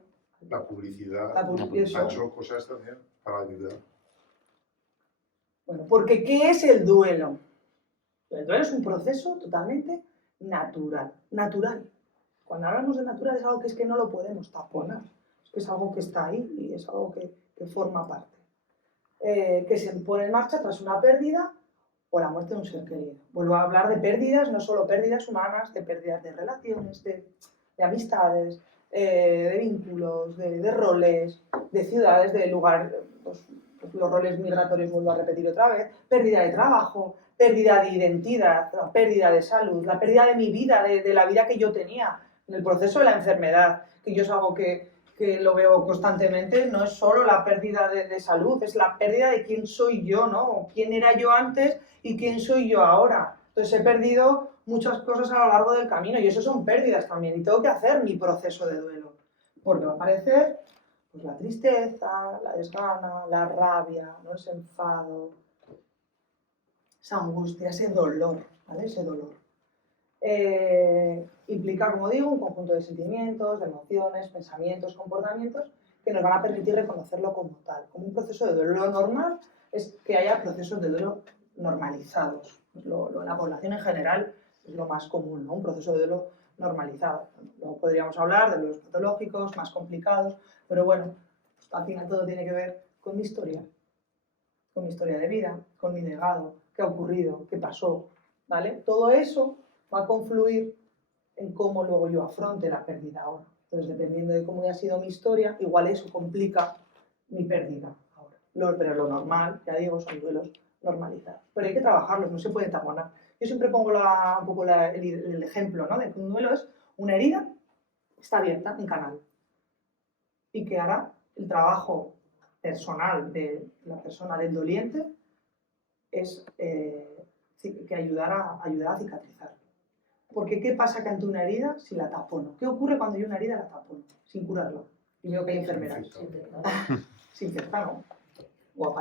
La publicidad Eso. ha hecho cosas también para ayudar. Bueno, porque ¿qué es el duelo? El duelo es un proceso totalmente natural. Natural. Cuando hablamos de natural es algo que es que no lo podemos taponar. Es que es algo que está ahí y es algo que forma parte. Que se pone en marcha tras una pérdida o la muerte de un ser querido. Vuelvo a hablar de pérdidas, no solo pérdidas humanas, de pérdidas de relaciones, de amistades, de vínculos, de roles, de ciudades, de lugares, pues los roles migratorios, vuelvo a repetir otra vez, pérdida de trabajo, pérdida de identidad, la pérdida de salud, la pérdida de mi vida, de la vida que yo tenía, en el proceso de la enfermedad, que yo es algo que lo veo constantemente, no es solo la pérdida de salud, es la pérdida de quién soy yo, ¿no? Quién era yo antes y quién soy yo ahora. Entonces he perdido muchas cosas a lo largo del camino y eso son pérdidas también y tengo que hacer mi proceso de duelo, porque va a aparecer pues, la tristeza, la desgana, la rabia, ¿no? Ese enfado, esa angustia, ese dolor, ¿vale? Ese dolor. Implica, como digo, un conjunto de sentimientos, de emociones, pensamientos, comportamientos que nos van a permitir reconocerlo como tal, como un proceso de duelo. Lo normal es que haya procesos de duelo normalizados. La población en general es lo más común, ¿no? Un proceso de duelo normalizado. Luego podríamos hablar de duelos patológicos, más complicados, pero bueno, al final todo tiene que ver con mi historia de vida, con mi legado, qué ha ocurrido, qué pasó, ¿vale? Todo eso va a confluir en cómo luego yo afronte la pérdida ahora. Entonces, dependiendo de cómo haya sido mi historia, igual eso complica mi pérdida ahora. Pero lo normal, ya digo, son duelos normalizados. Pero hay que trabajarlos, no se puede taponar. Yo siempre pongo un poco el ejemplo, ¿no? De que un duelo es una herida, está abierta en canal. Y que hará el trabajo personal de la persona, del doliente, es que ayudar a cicatrizar. Porque ¿qué pasa que ante una herida si la tapono? ¿Qué ocurre cuando yo una herida la tapono sin curarla? Y veo que hay enfermeras. Se infecta, ¿no? O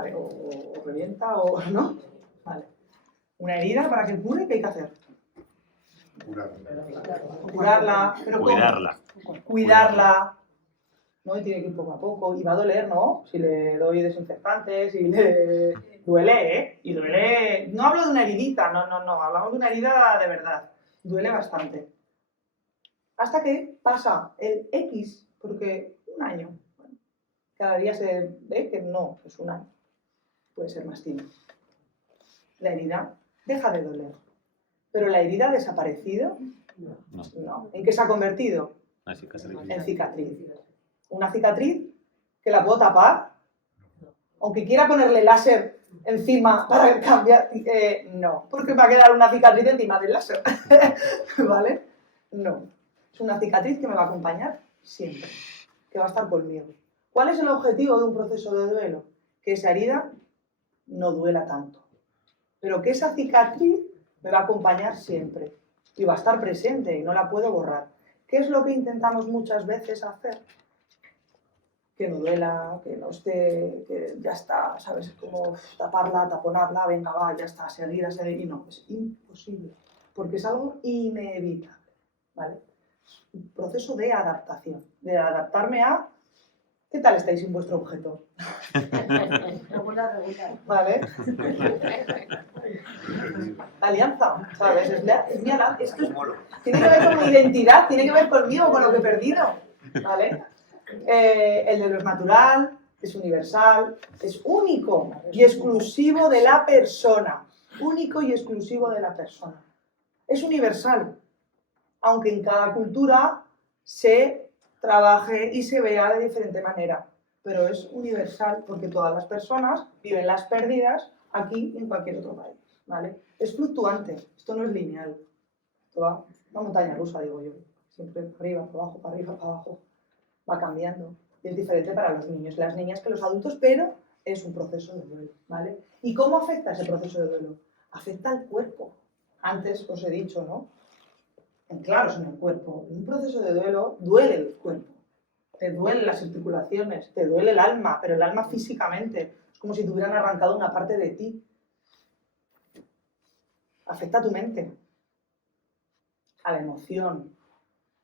revienta, o ¿no? Vale. Una herida para que cure, ¿qué hay que hacer? Curarla. ¿Pero cómo? Cuidarla. ¿No? Y tiene que ir poco a poco. Y va a doler, ¿no? Si le doy desinfectantes, si le... Duele, ¿eh? Y duele... No hablo de una heridita, no. Hablamos de una herida de verdad. Duele bastante. Hasta que pasa el X, porque un año. Bueno, cada día se ve que no es un año. Puede ser más tiempo. La herida deja de doler. ¿Pero la herida ha desaparecido? No. No. ¿En qué se ha convertido? Así que En cicatriz. Una cicatriz que la puedo tapar, aunque quiera ponerle láser encima para cambiar, no, porque va a quedar una cicatriz encima del láser, ¿vale? No, es una cicatriz que me va a acompañar siempre, que va a estar conmigo. ¿Cuál es el objetivo de un proceso de duelo? Que esa herida no duela tanto, pero que esa cicatriz me va a acompañar siempre y va a estar presente y no la puedo borrar. ¿Qué es lo que intentamos muchas veces hacer? Que no duela, que no esté, que ya está, ¿sabes? Como taparla, taponarla, venga, va, ya está, seguir, y no, es imposible, porque es algo inevitable, ¿vale? Es un proceso de adaptación, de adaptarme a ¿qué tal estáis sin vuestro objeto? Regular. ¿Vale? La alianza, ¿sabes? Es mi alianza. Esto tiene que ver con mi identidad, tiene que ver conmigo, con lo que he perdido, ¿vale? El duelo es natural, es universal, es único y exclusivo de la persona. Único y exclusivo de la persona. Es universal, aunque en cada cultura se trabaje y se vea de diferente manera, pero es universal porque todas las personas viven las pérdidas aquí y en cualquier otro país, ¿vale? Es fluctuante, esto no es lineal, esto va una montaña rusa, digo yo, siempre para abajo, para arriba, para abajo, va cambiando, y es diferente para los niños y las niñas que los adultos, pero es un proceso de duelo, ¿vale? ¿Y cómo afecta ese proceso de duelo? Afecta al cuerpo, antes os he dicho, ¿no? Claros en el cuerpo. En un proceso de duelo, duele el cuerpo. Te duelen las articulaciones, te duele el alma, pero el alma físicamente. Es como si te hubieran arrancado una parte de ti. Afecta a tu mente, a la emoción,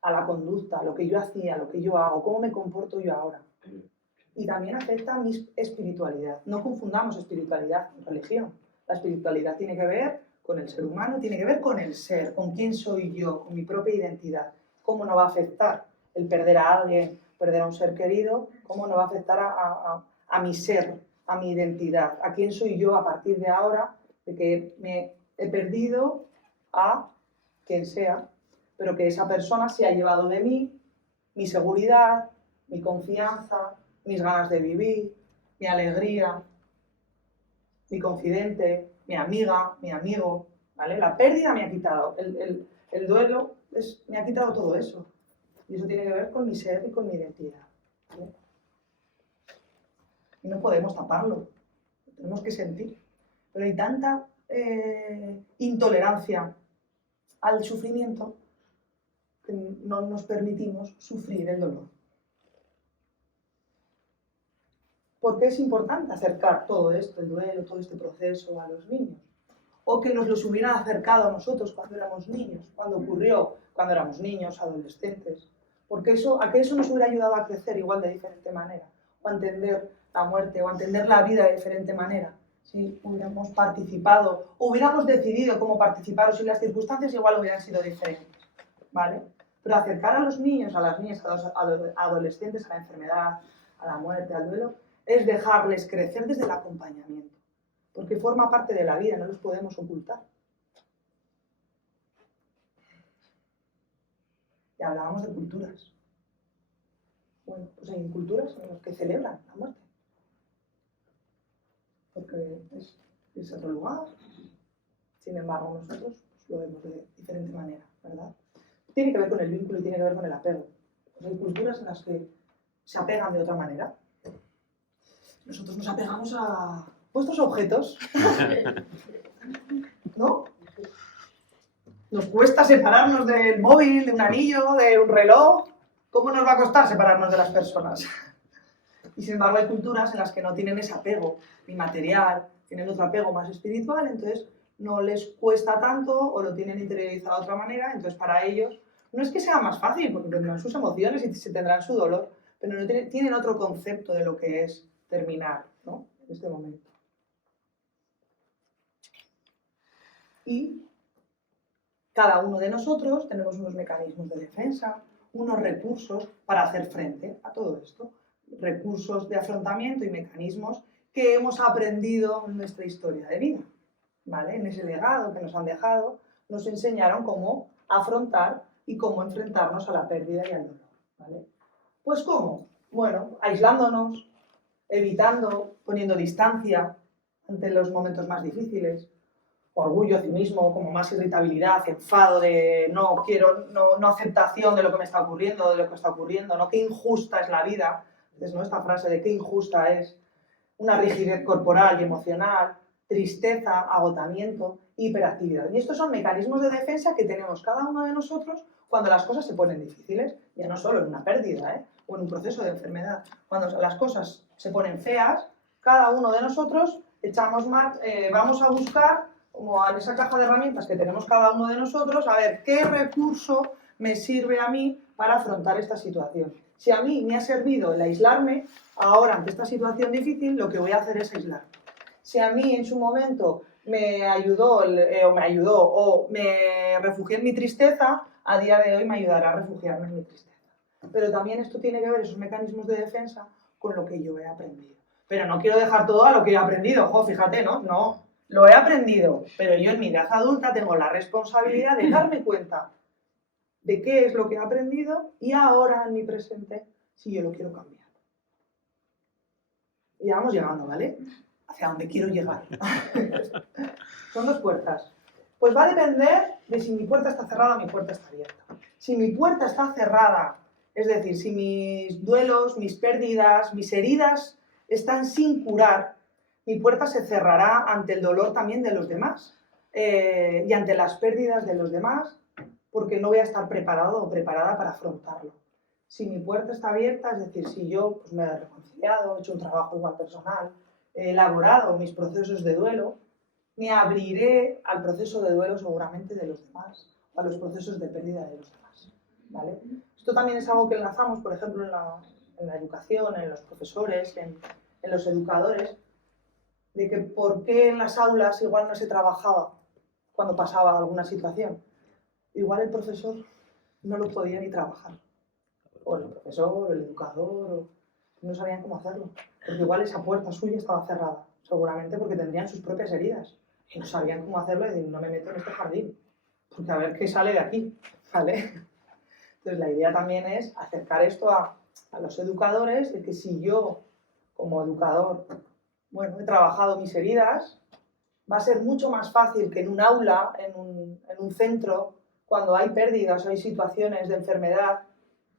a la conducta, a lo que yo hacía, a lo que yo hago, cómo me comporto yo ahora. Y también afecta a mi espiritualidad. No confundamos espiritualidad con religión. La espiritualidad tiene que ver con el ser humano, tiene que ver con el ser, con quién soy yo, con mi propia identidad. ¿Cómo no va a afectar el perder a alguien, perder a un ser querido? ¿Cómo no va a afectar a mi ser, a mi identidad? ¿A quién soy yo a partir de ahora, de que me he perdido a quien sea, pero que esa persona se ha llevado de mí mi seguridad, mi confianza, mis ganas de vivir, mi alegría, mi confidente, mi amiga, mi amigo, ¿vale? La pérdida me ha quitado, el duelo me ha quitado todo eso. Y eso tiene que ver con mi ser y con mi identidad, ¿vale? Y no podemos taparlo, lo tenemos que sentir. Pero hay tanta intolerancia al sufrimiento que no nos permitimos sufrir el dolor. ¿Por qué es importante acercar todo esto, el duelo, todo este proceso a los niños? O que nos los hubieran acercado a nosotros cuando éramos niños, cuando ocurrió, cuando éramos niños, adolescentes. Porque a que eso nos hubiera ayudado a crecer igual de diferente manera, o a entender la muerte, o a entender la vida de diferente manera. Si hubiéramos participado, o hubiéramos decidido cómo participar, o si las circunstancias igual hubieran sido diferentes, ¿vale? Pero acercar a los niños, a las niñas, a los adolescentes a la enfermedad, a la muerte, al duelo, es dejarles crecer desde el acompañamiento, porque forma parte de la vida, no los podemos ocultar. Y hablábamos de culturas. Bueno, pues hay culturas en las que celebran la muerte, porque es otro lugar. Sin embargo, nosotros pues, lo vemos de diferente manera, ¿verdad? Tiene que ver con el vínculo y tiene que ver con el apego. Pues hay culturas en las que se apegan de otra manera. Nosotros nos apegamos a vuestros objetos, ¿no? Nos cuesta separarnos del móvil, de un anillo, de un reloj. ¿Cómo nos va a costar separarnos de las personas? Y sin embargo hay culturas en las que no tienen ese apego ni material, tienen otro apego más espiritual, entonces no les cuesta tanto o lo tienen interiorizado de otra manera, entonces para ellos no es que sea más fácil, porque tendrán sus emociones y se tendrán su dolor, pero no tienen otro concepto de lo que es terminar, ¿no? En este momento. Y cada uno de nosotros tenemos unos mecanismos de defensa, unos recursos para hacer frente a todo esto. Recursos de afrontamiento y mecanismos que hemos aprendido en nuestra historia de vida, ¿vale? En ese legado que nos han dejado nos enseñaron cómo afrontar y cómo enfrentarnos a la pérdida y al dolor, ¿vale? Pues ¿cómo? Bueno, aislándonos, evitando, poniendo distancia ante los momentos más difíciles, orgullo, cinismo, como más irritabilidad, enfado de no aceptación de lo que me está ocurriendo, no, qué injusta es la vida, entonces, ¿no? Esta frase de qué injusta es, una rigidez corporal y emocional, tristeza, agotamiento, hiperactividad. Y estos son mecanismos de defensa que tenemos cada uno de nosotros cuando las cosas se ponen difíciles, ya no solo en una pérdida, o en un proceso de enfermedad. Cuando las cosas se ponen feas, cada uno de nosotros vamos a buscar, como en esa caja de herramientas que tenemos cada uno de nosotros, a ver qué recurso me sirve a mí para afrontar esta situación. Si a mí me ha servido el aislarme, ahora ante esta situación difícil lo que voy a hacer es aislarme. Si a mí en su momento me ayudó o me refugié en mi tristeza, a día de hoy me ayudará a refugiarme en mi tristeza. Pero también esto tiene que ver, esos mecanismos de defensa, con lo que yo he aprendido. Pero no quiero dejar todo a lo que he aprendido, fíjate, ¿no? No, lo he aprendido, pero yo en mi edad adulta tengo la responsabilidad de darme cuenta de qué es lo que he aprendido y ahora en mi presente, si yo lo quiero cambiar. Y ya vamos llegando, ¿vale? Hacia donde quiero llegar. Son dos puertas. Pues va a depender de si mi puerta está cerrada o mi puerta está abierta. Si mi puerta está cerrada, es decir, si mis duelos, mis pérdidas, mis heridas están sin curar, mi puerta se cerrará ante el dolor también de los demás y ante las pérdidas de los demás, porque no voy a estar preparado o preparada para afrontarlo. Si mi puerta está abierta, es decir, si yo pues, me he reconciliado, he hecho un trabajo igual personal, he elaborado mis procesos de duelo, me abriré al proceso de duelo seguramente de los demás, o a los procesos de pérdida de los demás, ¿vale? Esto también es algo que enlazamos, por ejemplo, en la educación, en los profesores, en los educadores, de que por qué en las aulas igual no se trabajaba cuando pasaba alguna situación. Igual el profesor no lo podía ni trabajar, o el profesor, o el educador, no sabían cómo hacerlo, porque igual esa puerta suya estaba cerrada, seguramente porque tendrían sus propias heridas, y no sabían cómo hacerlo y decir, no me meto en este jardín, porque a ver qué sale de aquí, ¿vale? Entonces la idea también es acercar esto a los educadores, de que si yo, como educador, bueno, he trabajado mis heridas, va a ser mucho más fácil que en un aula, en un centro, cuando hay pérdidas o hay situaciones de enfermedad,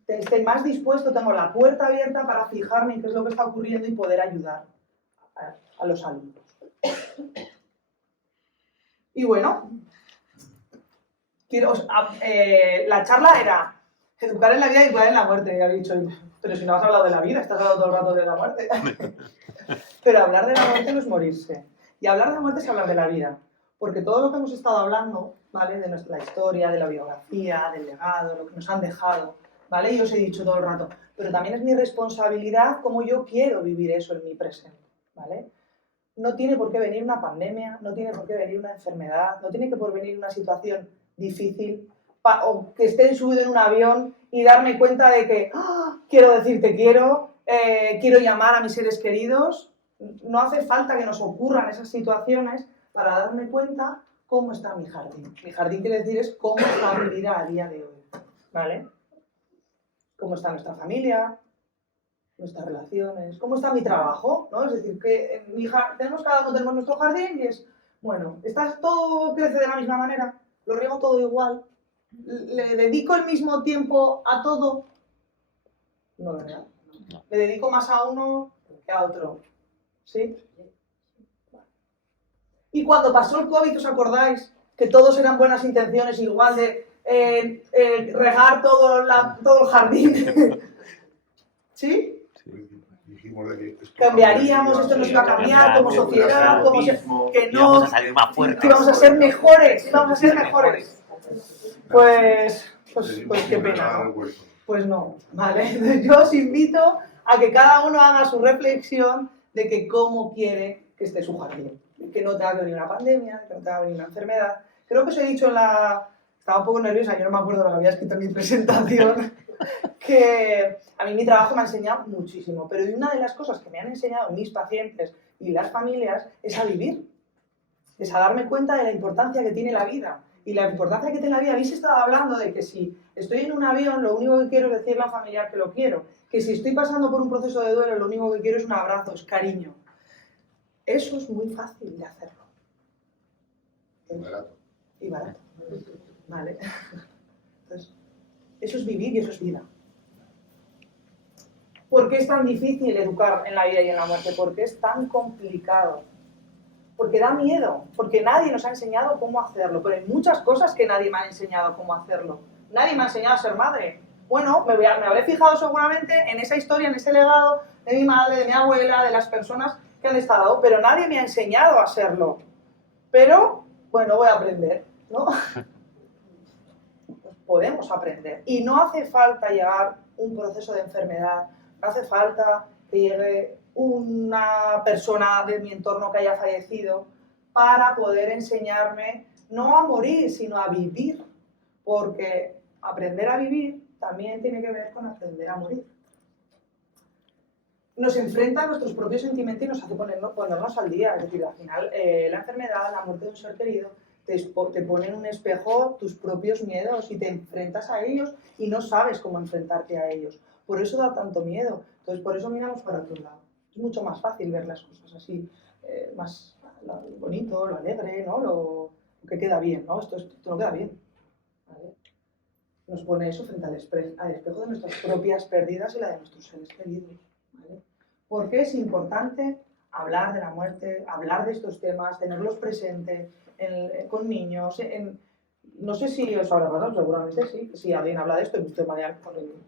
esté más dispuesto, tengo la puerta abierta para fijarme en qué es lo que está ocurriendo y poder ayudar a los alumnos. Y bueno, la charla era educar en la vida y educar en la muerte, ya he dicho, pero si no has hablado de la vida, estás hablando todo el rato de la muerte. Pero hablar de la muerte no es morirse. Y hablar de la muerte es hablar de la vida. Porque todo lo que hemos estado hablando, ¿vale? De nuestra historia, de la biografía, del legado, lo que nos han dejado, ¿vale? Yo os he dicho todo el rato. Pero también es mi responsabilidad cómo yo quiero vivir eso en mi presente, ¿vale? No tiene por qué venir una pandemia, no tiene por qué venir una enfermedad, no tiene por qué venir una situación difícil o que esté subido en un avión y darme cuenta de que quiero decir te quiero, quiero llamar a mis seres queridos. No hace falta que nos ocurran esas situaciones para darme cuenta cómo está mi jardín. Mi jardín quiere decir es cómo está mi vida a día de hoy, ¿vale? Cómo está nuestra familia, nuestras relaciones, cómo está mi trabajo, ¿no? Es decir, que cada uno tenemos nuestro jardín y es, bueno, todo crece de la misma manera, lo riego todo igual, le dedico el mismo tiempo a todo, no, ¿verdad? Le dedico más a uno que a otro, ¿sí? Y cuando pasó el COVID, ¿os acordáis? Que todos eran buenas intenciones, igual de regar todo el jardín, ¿sí? Dijimos de que Cambiaríamos, esto nos iba a cambiar como sociedad, que no, vamos a salir más fuertes. que vamos a ser mejores, Pues qué pena, ¿no? Pues no, ¿vale? Yo os invito a que cada uno haga su reflexión de que cómo quiere que esté su jardín. Que no tenga que venir una pandemia, que no tenga que venir una enfermedad. Creo que os he dicho estaba un poco nerviosa, yo no me acuerdo lo que había escrito en mi presentación, que a mí mi trabajo me ha enseñado muchísimo, pero una de las cosas que me han enseñado mis pacientes y las familias es a vivir, es a darme cuenta de la importancia que tiene la vida, Y la importancia que tiene la vida, habéis estado hablando de que si estoy en un avión, lo único que quiero es decirle a un familiar que lo quiero. Que si estoy pasando por un proceso de duelo, lo único que quiero es un abrazo, es cariño. Eso es muy fácil de hacerlo. Es barato. Y barato. ¿Vale? Entonces, eso es vivir y eso es vida. ¿Por qué es tan difícil educar en la vida y en la muerte? ¿Por qué es tan complicado? Porque da miedo, porque nadie nos ha enseñado cómo hacerlo, pero hay muchas cosas que nadie me ha enseñado cómo hacerlo. Nadie me ha enseñado a ser madre. Bueno, me habré fijado seguramente en esa historia, en ese legado de mi madre, de mi abuela, de las personas que han estado, pero nadie me ha enseñado a serlo. Pero, bueno, voy a aprender, ¿no? Pues podemos aprender. Y no hace falta llegar un proceso de enfermedad, no hace falta que llegue una persona de mi entorno que haya fallecido para poder enseñarme no a morir, sino a vivir. Porque aprender a vivir también tiene que ver con aprender a morir. Nos enfrenta a nuestros propios sentimientos y nos hace ponernos al día. Es decir, al final, la enfermedad, la muerte de un ser querido, te pone en un espejo tus propios miedos y te enfrentas a ellos y no sabes cómo enfrentarte a ellos. Por eso da tanto miedo. Entonces, por eso miramos para otro lado. Es mucho más fácil ver las cosas así, más lo bonito, lo alegre, ¿no? Lo que queda bien, ¿no? Esto no queda bien, ¿vale? Nos pone eso frente al espejo de nuestras propias pérdidas y la de nuestros seres queridos, ¿vale? ¿Por qué es importante hablar de la muerte, hablar de estos temas, tenerlos presentes con niños? No sé si os habrá pasado, seguramente sí. Si alguien habla de esto en un tema en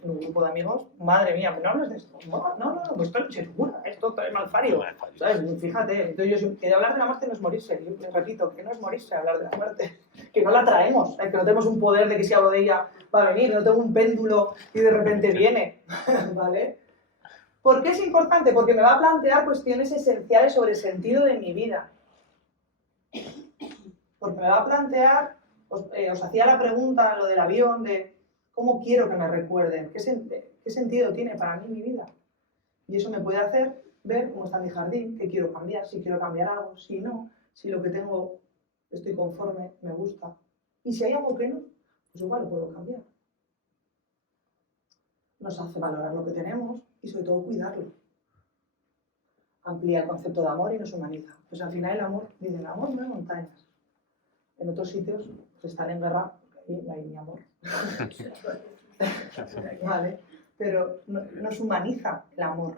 un grupo de amigos, madre mía, no hables de esto. No, pues esto no es segura, esto es malfario. ¿Sabes? Fíjate, entonces yo que hablar de la muerte no es morirse. Yo les repito, que no es morirse hablar de la muerte. Que no la traemos, que no tenemos un poder de que si hablo de ella va a venir, no tengo un péndulo y de repente viene. ¿Vale? ¿Por qué es importante? Porque me va a plantear cuestiones esenciales sobre el sentido de mi vida. Porque me va a plantear, os hacía la pregunta, lo del avión, de cómo quiero que me recuerden, qué sentido tiene para mí mi vida. Y eso me puede hacer ver cómo está mi jardín, qué quiero cambiar, si quiero cambiar algo, si no, si lo que tengo estoy conforme, me gusta. Y si hay algo que no, pues igual lo puedo cambiar. Nos hace valorar lo que tenemos y sobre todo cuidarlo. Amplía el concepto de amor y nos humaniza. Pues al final el amor, dice, el amor no hay montañas. En otros sitios pues están en guerra, ahí no hay ni amor. ¿Vale? Pero nos humaniza el amor.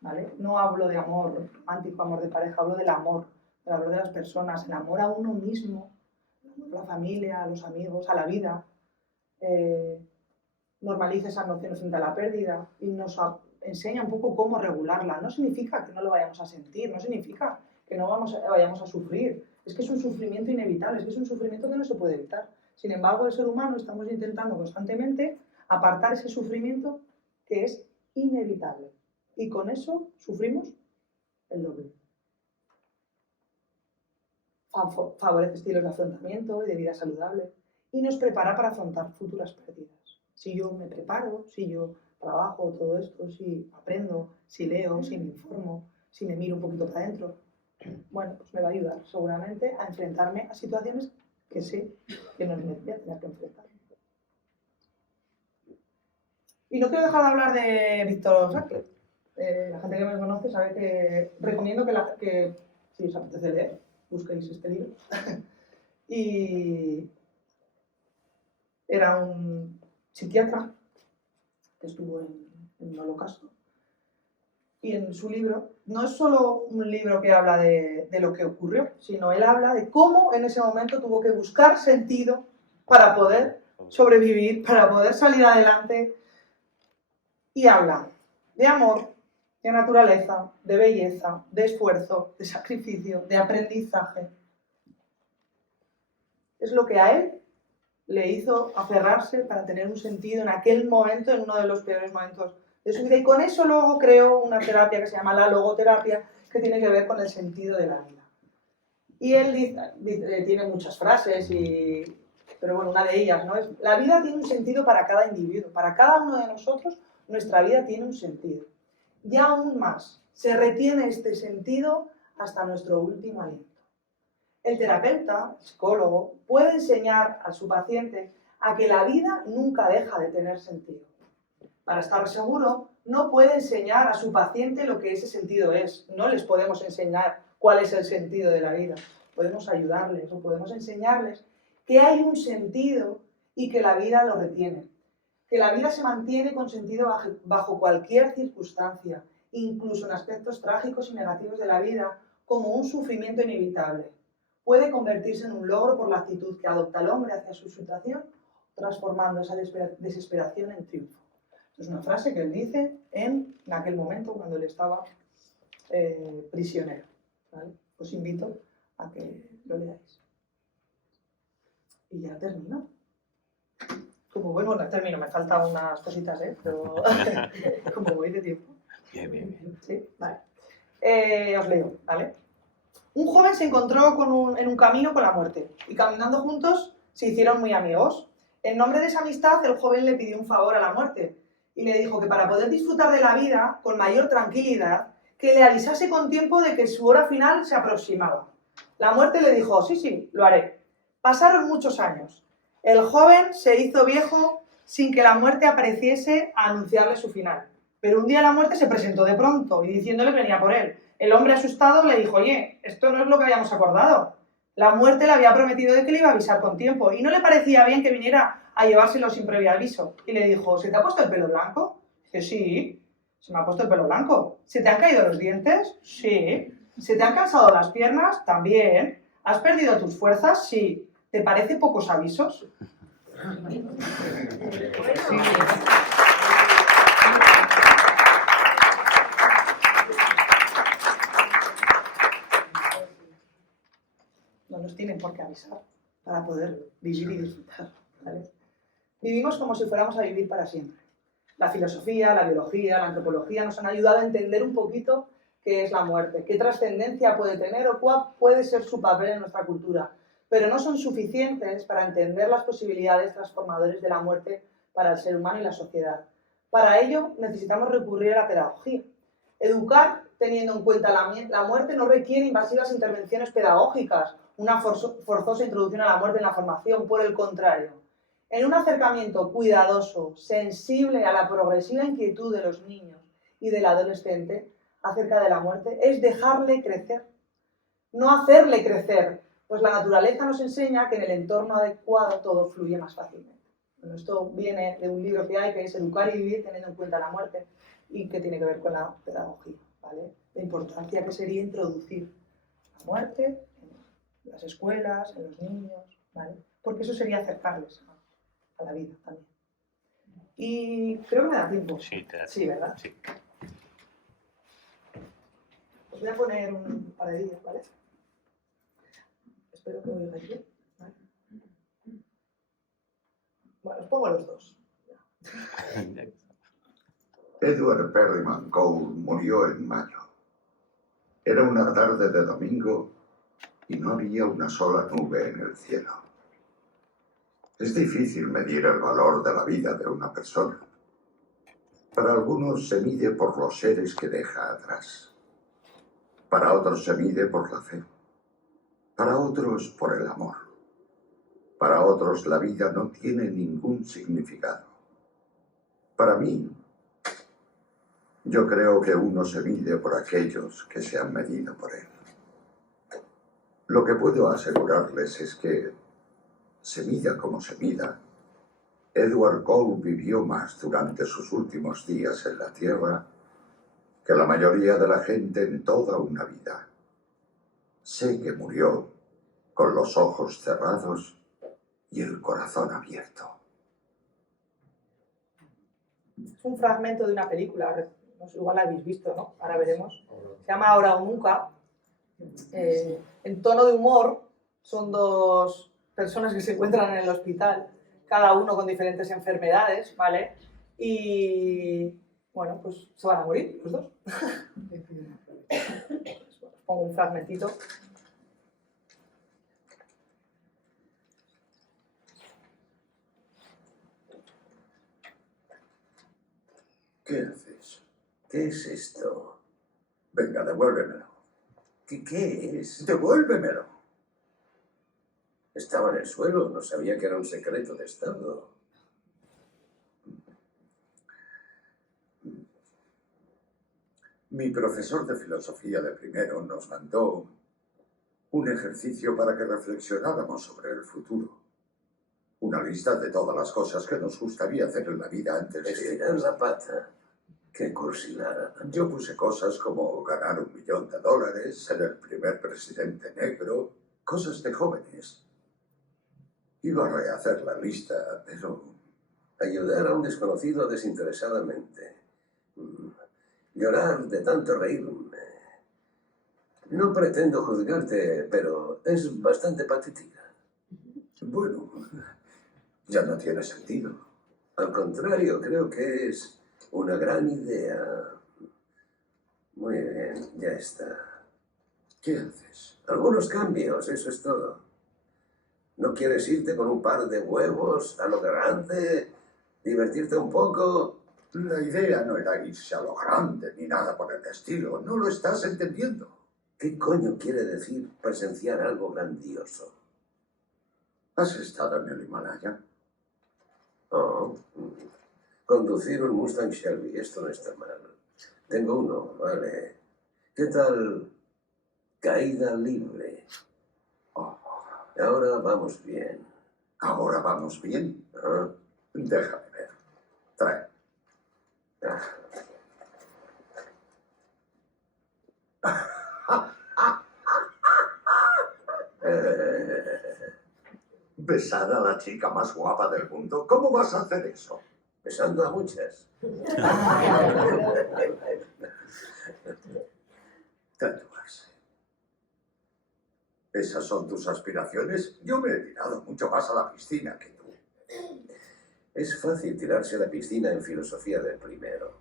¿Vale? No hablo de amor romántico, amor de pareja, hablo del amor de las personas, el amor a uno mismo, a la familia, a los amigos, a la vida. Normaliza esas nociones frente a la pérdida y nos enseña un poco cómo regularla. No significa que no lo vayamos a sentir, no significa que no vayamos a sufrir. Es que es un sufrimiento inevitable, es que es un sufrimiento que no se puede evitar. Sin embargo, el ser humano estamos intentando constantemente apartar ese sufrimiento que es inevitable. Y con eso sufrimos el doble. Favorece estilos de afrontamiento y de vida saludable y nos prepara para afrontar futuras pérdidas. Si yo me preparo, si yo trabajo todo esto, si aprendo, si leo, si me informo, si me miro un poquito para adentro, bueno, pues me va a ayudar seguramente a enfrentarme a situaciones que sé que no me voy a tener que enfrentar. Y no quiero dejar de hablar de Víctor Frankl. La gente que me conoce sabe que recomiendo que si os apetece leer, busquéis este libro. Y era un psiquiatra que estuvo en el Holocausto. Y en su libro, no es solo un libro que habla de lo que ocurrió, sino él habla de cómo en ese momento tuvo que buscar sentido para poder sobrevivir, para poder salir adelante. Y habla de amor, de naturaleza, de belleza, de esfuerzo, de sacrificio, de aprendizaje. Es lo que a él le hizo aferrarse para tener un sentido en aquel momento, en uno de los peores momentos de su vida. Y con eso luego creó una terapia que se llama la logoterapia, que tiene que ver con el sentido de la vida. Y él tiene muchas frases, pero bueno, una de ellas, ¿no? La vida tiene un sentido para cada individuo, para cada uno de nosotros, nuestra vida tiene un sentido. Y aún más, se retiene este sentido hasta nuestro último aliento. El terapeuta, el psicólogo, puede enseñar a su paciente a que la vida nunca deja de tener sentido. Para estar seguro, no puede enseñar a su paciente lo que ese sentido es. No les podemos enseñar cuál es el sentido de la vida. Podemos ayudarles o podemos enseñarles que hay un sentido y que la vida lo retiene. Que la vida se mantiene con sentido bajo cualquier circunstancia, incluso en aspectos trágicos y negativos de la vida, como un sufrimiento inevitable. Puede convertirse en un logro por la actitud que adopta el hombre hacia su situación, transformando esa desesperación en triunfo. Es una frase que él dice en aquel momento cuando él estaba prisionero. ¿Vale? Os invito a que lo leáis. Y ya termino. Como voy, bueno, termino, me faltan unas cositas, pero como voy de tiempo. Bien, bien, bien. Sí, vale. Os leo, ¿vale? Un joven se encontró en un camino con la muerte y caminando juntos se hicieron muy amigos. En nombre de esa amistad, el joven le pidió un favor a la muerte y le dijo que para poder disfrutar de la vida con mayor tranquilidad, que le avisase con tiempo de que su hora final se aproximaba. La muerte le dijo, sí, sí, lo haré. Pasaron muchos años. El joven se hizo viejo sin que la muerte apareciese a anunciarle su final. Pero un día la muerte se presentó de pronto y diciéndole que venía por él. El hombre asustado le dijo, oye, esto no es lo que habíamos acordado. La muerte le había prometido de que le iba a avisar con tiempo y no le parecía bien que viniera a llevárselo sin previo aviso. Y le dijo, ¿se te ha puesto el pelo blanco? Dice, sí, se me ha puesto el pelo blanco. ¿Se te han caído los dientes? Sí. ¿Se te han cansado las piernas? También. ¿Has perdido tus fuerzas? Sí. ¿Te parece pocos avisos? Sí. No nos tienen por qué avisar para poder vivir y disfrutar, ¿vale? Vivimos como si fuéramos a vivir para siempre. La filosofía, la biología, la antropología nos han ayudado a entender un poquito qué es la muerte, qué trascendencia puede tener o cuál puede ser su papel en nuestra cultura, pero no son suficientes para entender las posibilidades transformadoras de la muerte para el ser humano y la sociedad. Para ello necesitamos recurrir a la pedagogía. Educar teniendo en cuenta la muerte no requiere invasivas intervenciones pedagógicas, una forzosa introducción a la muerte en la formación, por el contrario. En un acercamiento cuidadoso, sensible a la progresiva inquietud de los niños y del adolescente acerca de la muerte, es dejarle crecer, no hacerle crecer, pues la naturaleza nos enseña que en el entorno adecuado todo fluye más fácilmente. Bueno, esto viene de un libro que hay, que es Educar y vivir teniendo en cuenta la muerte, y que tiene que ver con la pedagogía, ¿vale? La importancia que sería introducir la muerte en las escuelas, en los niños, ¿vale? Porque eso sería acercarles a la vida también. Y creo que me da tiempo. Sí, te da Sí, ¿verdad? Sí. Os voy a poner un par de vídeos, ¿vale? Espero que oigáis bien, ¿vale? Bueno, os pongo los dos. Edward Perryman Cole murió en mayo. Era una tarde de domingo y no había una sola nube en el cielo. Es difícil medir el valor de la vida de una persona. Para algunos se mide por los seres que deja atrás. Para otros se mide por la fe. Para otros por el amor. Para otros la vida no tiene ningún significado. Para mí, yo creo que uno se mide por aquellos que se han medido por él. Lo que puedo asegurarles es que, se mida como se mida, Edward Cole vivió más durante sus últimos días en la Tierra que la mayoría de la gente en toda una vida. Sé que murió con los ojos cerrados y el corazón abierto. Es un fragmento de una película, no sé, igual la habéis visto, ¿no? Ahora veremos. Se llama Ahora o Nunca. En tono de humor, son dos personas que se encuentran en el hospital, cada uno con diferentes enfermedades, ¿vale? Y, bueno, pues se van a morir los dos. Os pongo un fragmentito. ¿Qué haces? ¿Qué es esto? Venga, devuélvemelo. ¿Qué es? Devuélvemelo. Estaba en el suelo, no sabía que era un secreto de Estado. Mi profesor de filosofía de primero nos mandó un ejercicio para que reflexionáramos sobre el futuro. Una lista de todas las cosas que nos gustaría hacer en la vida antes de... Estirar la pata. Qué cursilada. Yo puse cosas como ganar $1 millón, ser el primer presidente negro, cosas de jóvenes. Iba a rehacer la lista, pero... Ayudar a un desconocido desinteresadamente. Llorar de tanto reírme. No pretendo juzgarte, pero es bastante patética. Bueno, ya no tiene sentido. Al contrario, creo que es una gran idea. Muy bien, ya está. ¿Qué haces? Algunos cambios, eso es todo. ¿No quieres irte con un par de huevos a lo grande? ¿Divertirte un poco? La idea no era irse a lo grande ni nada por el estilo. No lo estás entendiendo. ¿Qué coño quiere decir presenciar algo grandioso? ¿Has estado en el Himalaya? Oh, conducir un Mustang Shelby, esto no está mal. Tengo uno, vale. ¿Qué tal caída libre? Oh, Ahora vamos bien. ¿ahora vamos bien? ¿Ah? Déjame ver. Trae. ¿Besar a la chica más guapa del mundo? ¿Cómo vas a hacer eso? Besando a muchas. Tatuarse. ¿Esas son tus aspiraciones? Yo me he tirado mucho más a la piscina que tú. Es fácil tirarse a la piscina en filosofía del primero.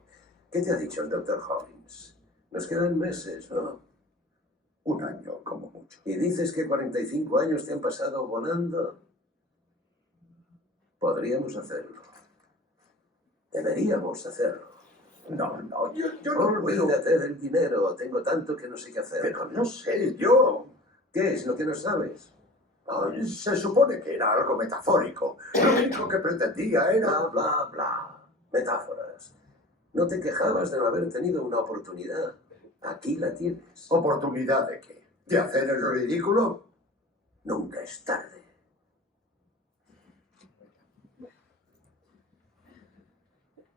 ¿Qué te ha dicho el Dr. Hollins? Nos quedan meses, ¿no? 1 año, como mucho. ¿Y dices que 45 años te han pasado volando? Podríamos hacerlo. Deberíamos hacerlo. No, yo no puedo. Olvídate del dinero. Tengo tanto que no sé qué hacer. Pero no sé, yo... ¿Qué es lo que no sabes? Ay, se supone que era algo metafórico. Lo único que pretendía Bla, era... bla, bla. Metáforas. No te quejabas de no haber tenido una oportunidad. Aquí la tienes. ¿Oportunidad de qué? ¿De hacer el ridículo? Nunca es tarde.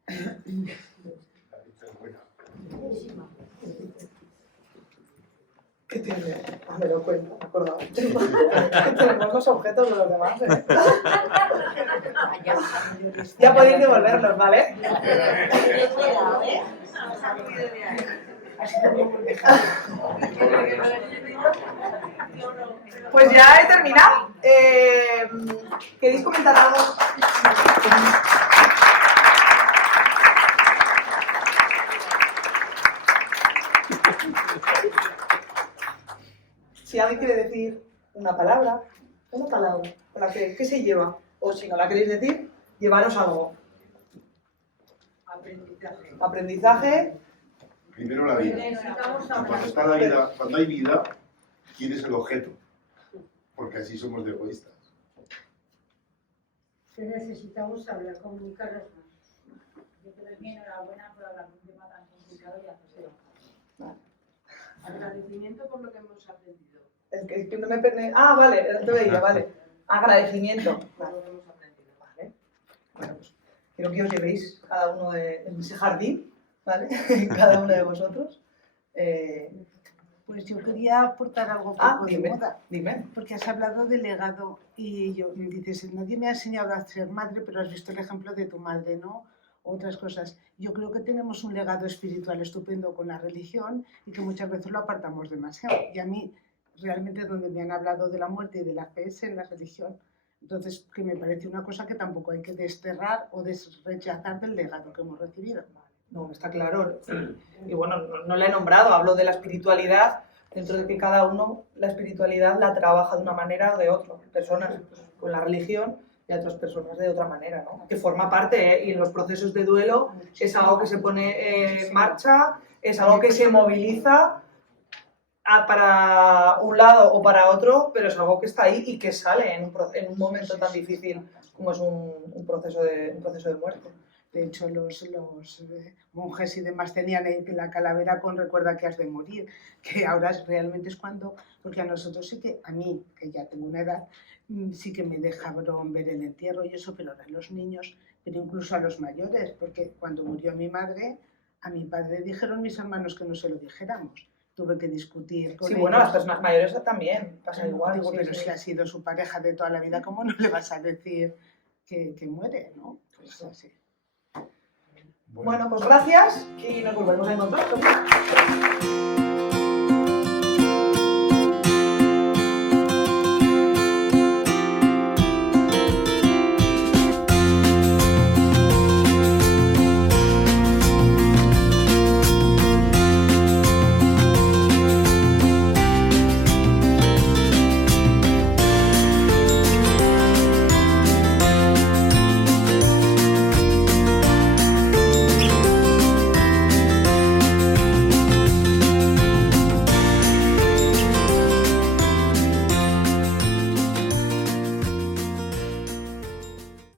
La lista es buena. ¿Qué tiene? Ah, me lo cuento, me acordaba. Tenemos los objetos de los demás, ¿eh? Ya podéis devolverlos, ¿vale? Pues ya he terminado. ¿Queréis comentar algo? Si alguien quiere decir una palabra con la que, ¿qué se lleva? O si no la queréis decir, llevaros algo. Aprendizaje. Primero la vida. Cuando está la vida, cuando hay vida, ¿quién es el objeto? Porque así somos de egoístas. Que necesitamos hablar, comunicarnos más. Yo te doy mi enhorabuena por hablar de un tema tan complicado y hacerse. Agradecimiento por lo que hemos aprendido. Es que no me perdí. Ah, vale, no te veía, vale. Agradecimiento. Por lo que hemos aprendido. Vale. Bueno, pues quiero que os llevéis cada uno en ese jardín, ¿vale? Cada uno de vosotros. Pues yo quería aportar algo un poco de moda. Dime. Porque has hablado de legado y me dices, nadie me ha enseñado a ser madre, pero has visto el ejemplo de tu madre, ¿no? Otras cosas. Yo creo que tenemos un legado espiritual estupendo con la religión y que muchas veces lo apartamos demasiado. Y a mí, realmente, donde me han hablado de la muerte y de la fe es en la religión. Entonces, que me parece una cosa que tampoco hay que desterrar o rechazar del legado que hemos recibido. No, está claro. Y bueno, no la he nombrado, hablo de la espiritualidad, dentro de que cada uno la espiritualidad la trabaja de una manera o de otra. Personas pues, con la religión y otras personas de otra manera, ¿no? Que forma parte, y en los procesos de duelo es algo que se pone en marcha, es algo que se moviliza para un lado o para otro, pero es algo que está ahí y que sale en un momento tan difícil como es un proceso de muerte. De hecho, los monjes y demás tenían la calavera con recuerda que has de morir, que ahora realmente es cuando, porque a nosotros sí que, a mí, que ya tengo una edad, sí que me dejaron ver el entierro y eso, pero ahora los niños, pero incluso a los mayores, porque cuando murió mi madre, a mi padre dijeron mis hermanos que no se lo dijéramos. Tuve que discutir con Sí, ellos. bueno, las personas mayores también pasa igual. Digo, sí, pero sí. si ha sido su pareja de toda la vida, ¿cómo no le vas a decir que muere, no? Pues así. Bueno, pues gracias y nos volvemos a encontrar.